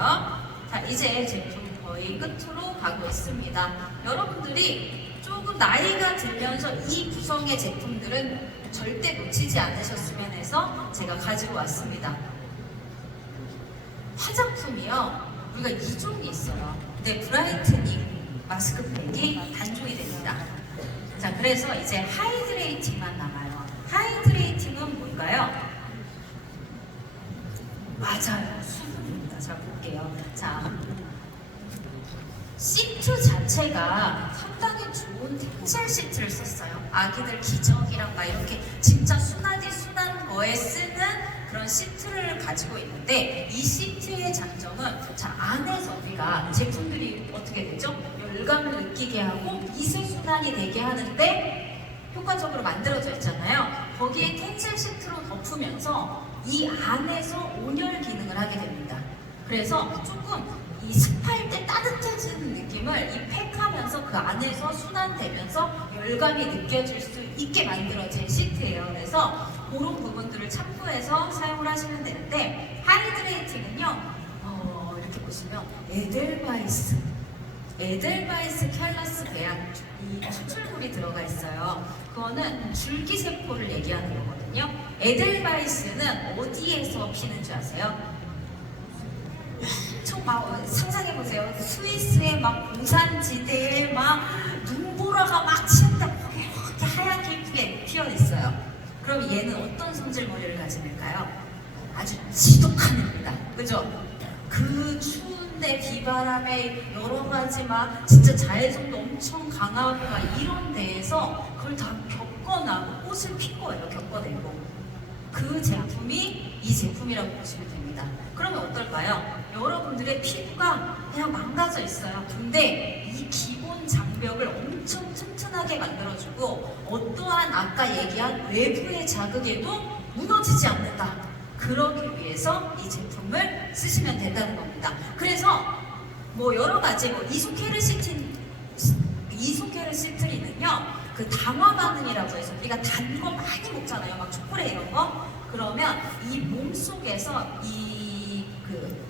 자, 이제 제품 거의 끝으로 가고 있습니다. 여러분들이 조금 나이가 들면서 이 구성의 제품들은 절대 놓치지 않으셨으면 해서 제가 가지고 왔습니다. 화장품이요. 우리가 2종이 있어요. 근데 브라이트닝 마스크팩이 단종이 됩니다. 자, 그래서 이제 하이드레이팅만 남아요. 하이드레이팅은 뭘까요? 맞아요. 수분입니다. 자, 볼게요. 자, 시트 자체가 상당히 좋은 텍스처 시트를 썼어요. 아기들 기저귀랑 막 이렇게 진짜 순한 거에 쓰는 그런 시트를 가지고 있는데 이 시트의 장점은 자 안에서 우리가 제품들이 어떻게 되죠? 열감을 느끼게 하고 미세순환이 되게 하는데 효과적으로 만들어져 있잖아요. 거기에 텐슬 시트로 덮으면서 이 안에서 온열 기능을 하게 됩니다. 그래서 조금 이 습할 때 따뜻해지는 느낌을 이 팩하면서 그 안에서 순환되면서 열감이 느껴질 수 있게 만들어진 시트예요. 그래서 그런 부분들을 참고해서 사용을 하시면 되는데 하이드레이트는요 이렇게 보시면 에델바이스 켈러스 배양 이 추출물이 들어가 있어요. 그거는 줄기세포를 얘기하는 거거든요. 에델바이스는 어디에서 피는 줄 아세요? 막 상상해보세요. 스위스의 막 공산지대에 막 눈보라가 막 치는데 이렇게 하얗게 예쁘게 피어있어요. 그럼 얘는 어떤 성질머리를 가진 애일까요? 아주 지독한 애입니다. 그죠? 그 추운데 비바람에 여러 가지 막 진짜 자외선도 엄청 강하고 막 이런 데에서 그걸 다 겪어나고 꽃을 핀 거예요. 겪어내고. 그 제품이 이 제품이라고 보시면 됩니다. 그러면 어떨까요? 여러분들의 피부가 그냥 망가져 있어요. 근데 이 기본 장벽을 엄청 튼튼하게 만들어주고 어떠한 아까 얘기한 외부의 자극에도 무너지지 않는다. 그러기 위해서 이 제품을 쓰시면 된다는 겁니다. 그래서 뭐 여러 가지 뭐 이소케르시트린은요 그 당화 반응이라고 해서 우리가 단 거 많이 먹잖아요. 막 초콜릿 이런 거. 그러면 이 몸 속에서 이 그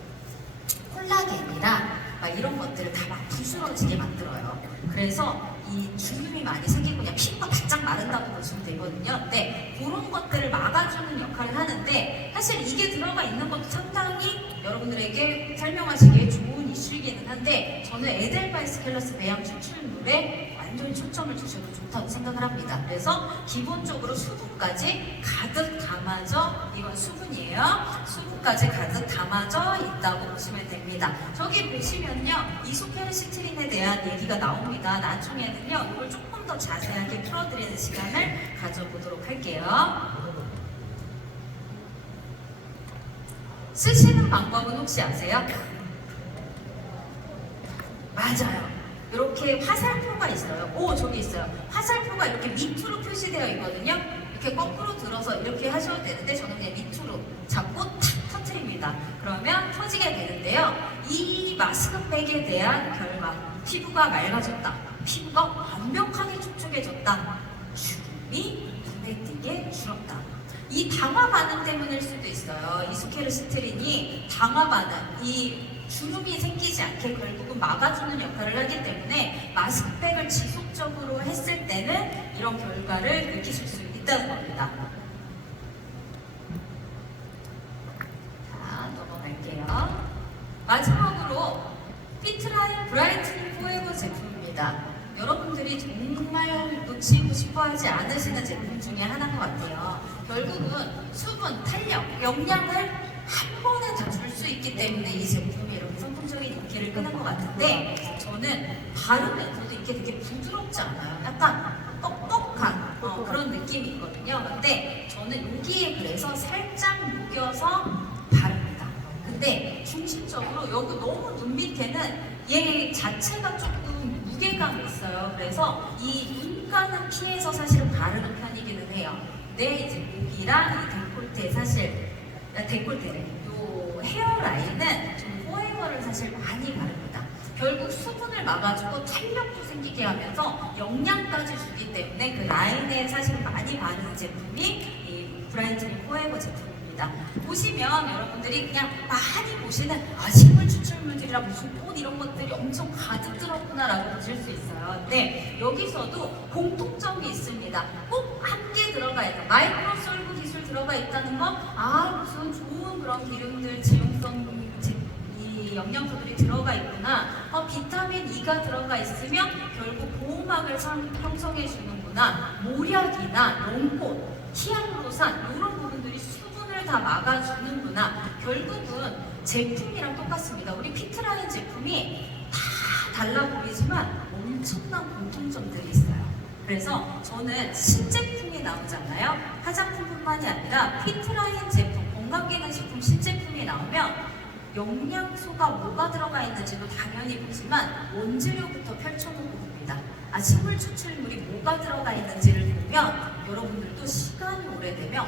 콜라겐이랑 막 이런 것들을 다 막 부스러지게 만들어요. 그래서 이 주름이 많이 생기고 그냥 피부가 바짝 마른다고 보시면 되거든요. 근데 그런 것들을 막아주는 역할을 하는데 사실 이게 들어가 있는 것도 상당히 여러분들에게 설명하시기에 좋은 이슈이기는 한데 저는 에델바이스 켈러스 배양 추출물에 완전히 초점을 두셔도 좋다고 생각을 합니다. 그래서 기본적으로 수분까지 가득 담아져 이건 수분이에요. 수분까지 가득 담아져 있다고 보시면 됩니다. 저기 보시면요 이소케르시트린에 대한 얘기가 나옵니다. 나중에는요 이걸 조금 더 자세하게 풀어드리는 시간을 가져보도록 할게요. 쓰시는 방법은 혹시 아세요? 맞아요. 이렇게 화살표가 있어요. 오, 저기 있어요. 화살표가 이렇게 밑으로 표시되어 있거든요. 이렇게 거꾸로 들어서 이렇게 하셔도 되는데 저는 그냥 밑으로 잡고 탁 터트립니다. 그러면 터지게 되는데요. 이 마스크팩에 대한 결과 피부가 맑아졌다. 피부가 완벽하게 촉촉해졌다. 주름이 눈에 띄게 줄었다. 이 당화 반응 때문일 수도 있어요. 이소케르시트린이 당화 반응, 이 주름이 생기지 않게 결국은 막아주는 역할을 하기 때문에 마스크팩을 지속적으로 했을 때는 이런 결과를 느끼실 수 있다는 겁니다. 자, 넘어갈게요. 마지막으로 피트라인 브라이트닝 포에버 제품입니다. 여러분들이 정말 놓치고 싶어 하지 않으시는 제품 중에 하나인 것 같아요. 결국은 수분, 탄력, 영양을 한 번에 다 줄 수 있기 때문에 이 제품이 이렇게 선풍적인 인기를 끄는 것 같은데 저는 바르면서도 이게 되게 부드럽지 않아요. 약간 뻑뻑한 그런 느낌이 있거든요. 근데 저는 여기에 그래서 살짝 녹여서 바릅니다. 근데 중심적으로 여기 너무 눈 밑에는 얘 자체가 조금 무게감이 있어요. 그래서 이 눈가는 피해서 사실은 바르는 편이기는 해요. 근데 이제 목이랑 이 데콜테 사실 데콜테를 요 헤어라인은 좀 포에버를 사실 많이 바릅니다. 결국 수분을 막아주고 탄력도 생기게 하면서 영양까지 주기 때문에 그 라인에 사실 많이 바르는 제품이 이 브라이트닝 포에버 제품입니다. 보시면 여러분들이 그냥 많이 보시는 식물 추출물들이랑 무슨 꽃 이런 것들이 엄청 가득 들었구나 라고 보실 수 있어요. 근데 여기서도 공통점이 있습니다. 꼭 함께 들어가 있는 마이크로솔브 기술 들어가 있다는 건 무슨 좋은 그런 기름들 지용성 이 영양소들이 들어가 있구나. 비타민 E가 들어가 있으면 결국 보호막을 형성해 주는구나. 모략이나 롱꽃, 히알루로산 이런 부분들이 수분을 다 막아주는구나. 결국은 제품이랑 똑같습니다. 우리 피트라인 제품이 다 달라 보이지만 엄청난 공통점들이 있어요. 그래서 저는 신제품이 나오잖아요. 화장품뿐만이 아니라 피트라인 제품, 건강기능식품 신제품이 나오면 영양소가 뭐가 들어가 있는지도 당연히 보지만 원재료부터 펼쳐놓고 봅니다. 식물 추출물이 뭐가 들어가 있는지를 보면 여러분들도 시간이 오래되면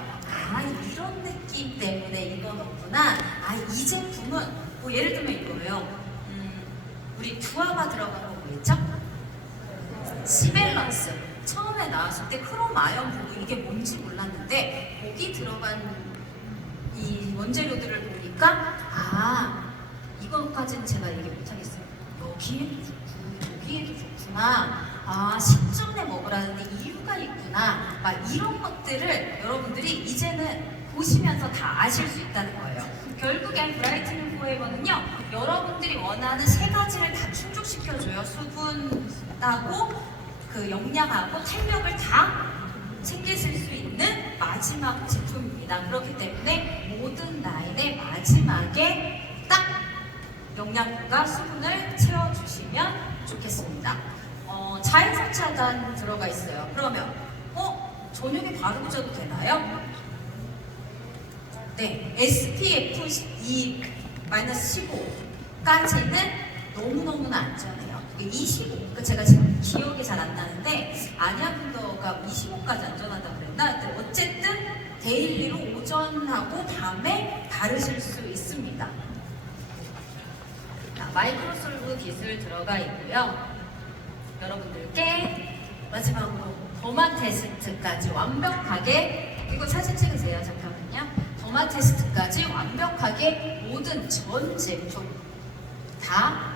이런 느낌 때문에 이건 없구나. 이 제품은 뭐 예를 들면 이거예요. 우리 두화가 들어간 거 뭐였죠? 시밸런스. 처음에 나왔을 때 크롬 아연 보고 이게 뭔지 몰랐는데 거기 들어간 이 원재료들을 보니까 이것까지는 제가 얘기 못하겠어요. 여기에도 좋고 여기에도 좋구나. 식전에 먹으라는데 이유가 있구나. 이런 것들을 여러분들이 이제는 보시면서 다 아실 수 있다는 거예요. 결국엔 브라이트닝 포에버는요, 여러분들이 원하는 세 가지를 다 충족시켜줘요. 수분하고 그 영양하고 탄력을 다 챙기실 수 있는 마지막 제품입니다. 그렇기 때문에 모든 라인의 마지막에 딱 영양분과 수분을 채워주시면 좋겠습니다. 자외선 차단 들어가 있어요. 그러면 저녁에 바르고 자도 되나요? 네, SPF 15까지는 너무너무나 안전해요. 25, 그러니까 제가 지금 기억이 잘 안 나는데 아니아분더가 25까지 안전하다고 그랬나? 근데 어쨌든 데일리로 오전하고 밤에 바르실 수 있습니다. 마이크로솔브 기술 들어가 있고요. 여러분들께 마지막으로 더마 테스트까지 완벽하게, 이거 사진 찍으세요. 잠깐만요. 더마 테스트까지 완벽하게 모든 전 제품 다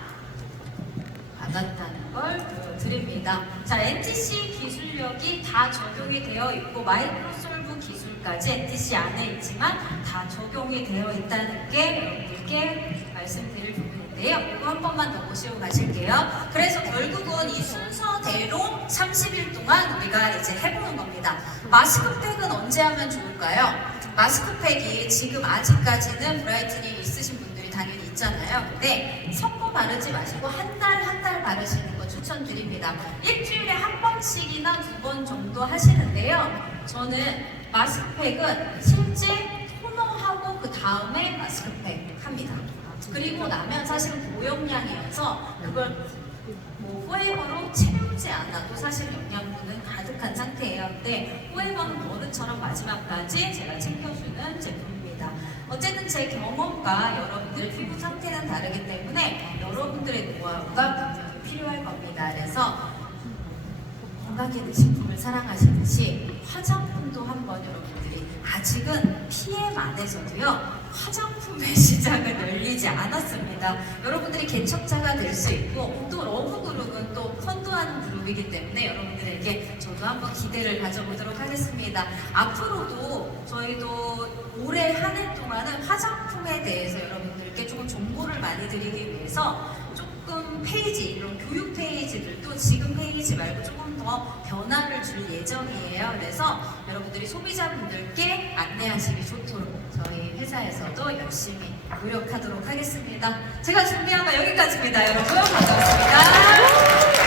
받았다는 걸 보여드립니다. 자, NTC 기술력이 다 적용이 되어 있고 마이크로솔브 기술까지 NTC 안에 있지만 다 적용이 되어 있다는 게 여러분들께 말씀드릴 부분입니다. 이거 한 번만 더 보시고 가실게요. 그래서 결국은 이 순서대로 30일 동안 우리가 이제 해보는 겁니다. 마스크팩은 언제 하면 좋을까요? 마스크팩이 지금 아직까지는 브라이트닝 있으신 분들이 당연히 있잖아요. 근데 섞어 바르지 마시고 한 달 바르시는 거 추천드립니다. 일주일에 한 번씩이나 2번 정도 하시는데요. 저는 마스크팩은 실제 토너하고 그 다음에 마스크팩 합니다. 그리고 나면 사실은 고용량이어서 그걸 뭐 포에버로 채우지 않아도 사실 영양분은 가득한 상태예요. 근데 포에버는 버드처럼 마지막까지 제가 챙겨주는 제품입니다. 어쨌든 제 경험과 여러분들의 피부 상태는 다르기 때문에 여러분들의 노하우가 분명히 필요할 겁니다. 그래서 건강기능식품을 사랑하시듯이 화장품도 한번 여러분들이 아직은 PM 안에서도요. 화장품의 시장은 열리지 않았습니다. 여러분들이 개척자가 될 수 있고 또 러브그룹은 또 선도하는 그룹이기 때문에 여러분들에게 저도 한번 기대를 가져보도록 하겠습니다. 앞으로도 저희도 올해 한 해 동안은 화장품에 대해서 여러분들께 조금 정보를 많이 드리기 위해서 조금 페이지, 이런 교육 페이지들도 지금 페이지 말고 조금 더 변화를 줄 예정이에요. 그래서 여러분들이 소비자분들께 안내하시기 좋도록 저희 회사에서도 열심히 노력하도록 하겠습니다. 제가 준비한 거 여기까지입니다. 여러분, 반갑습니다.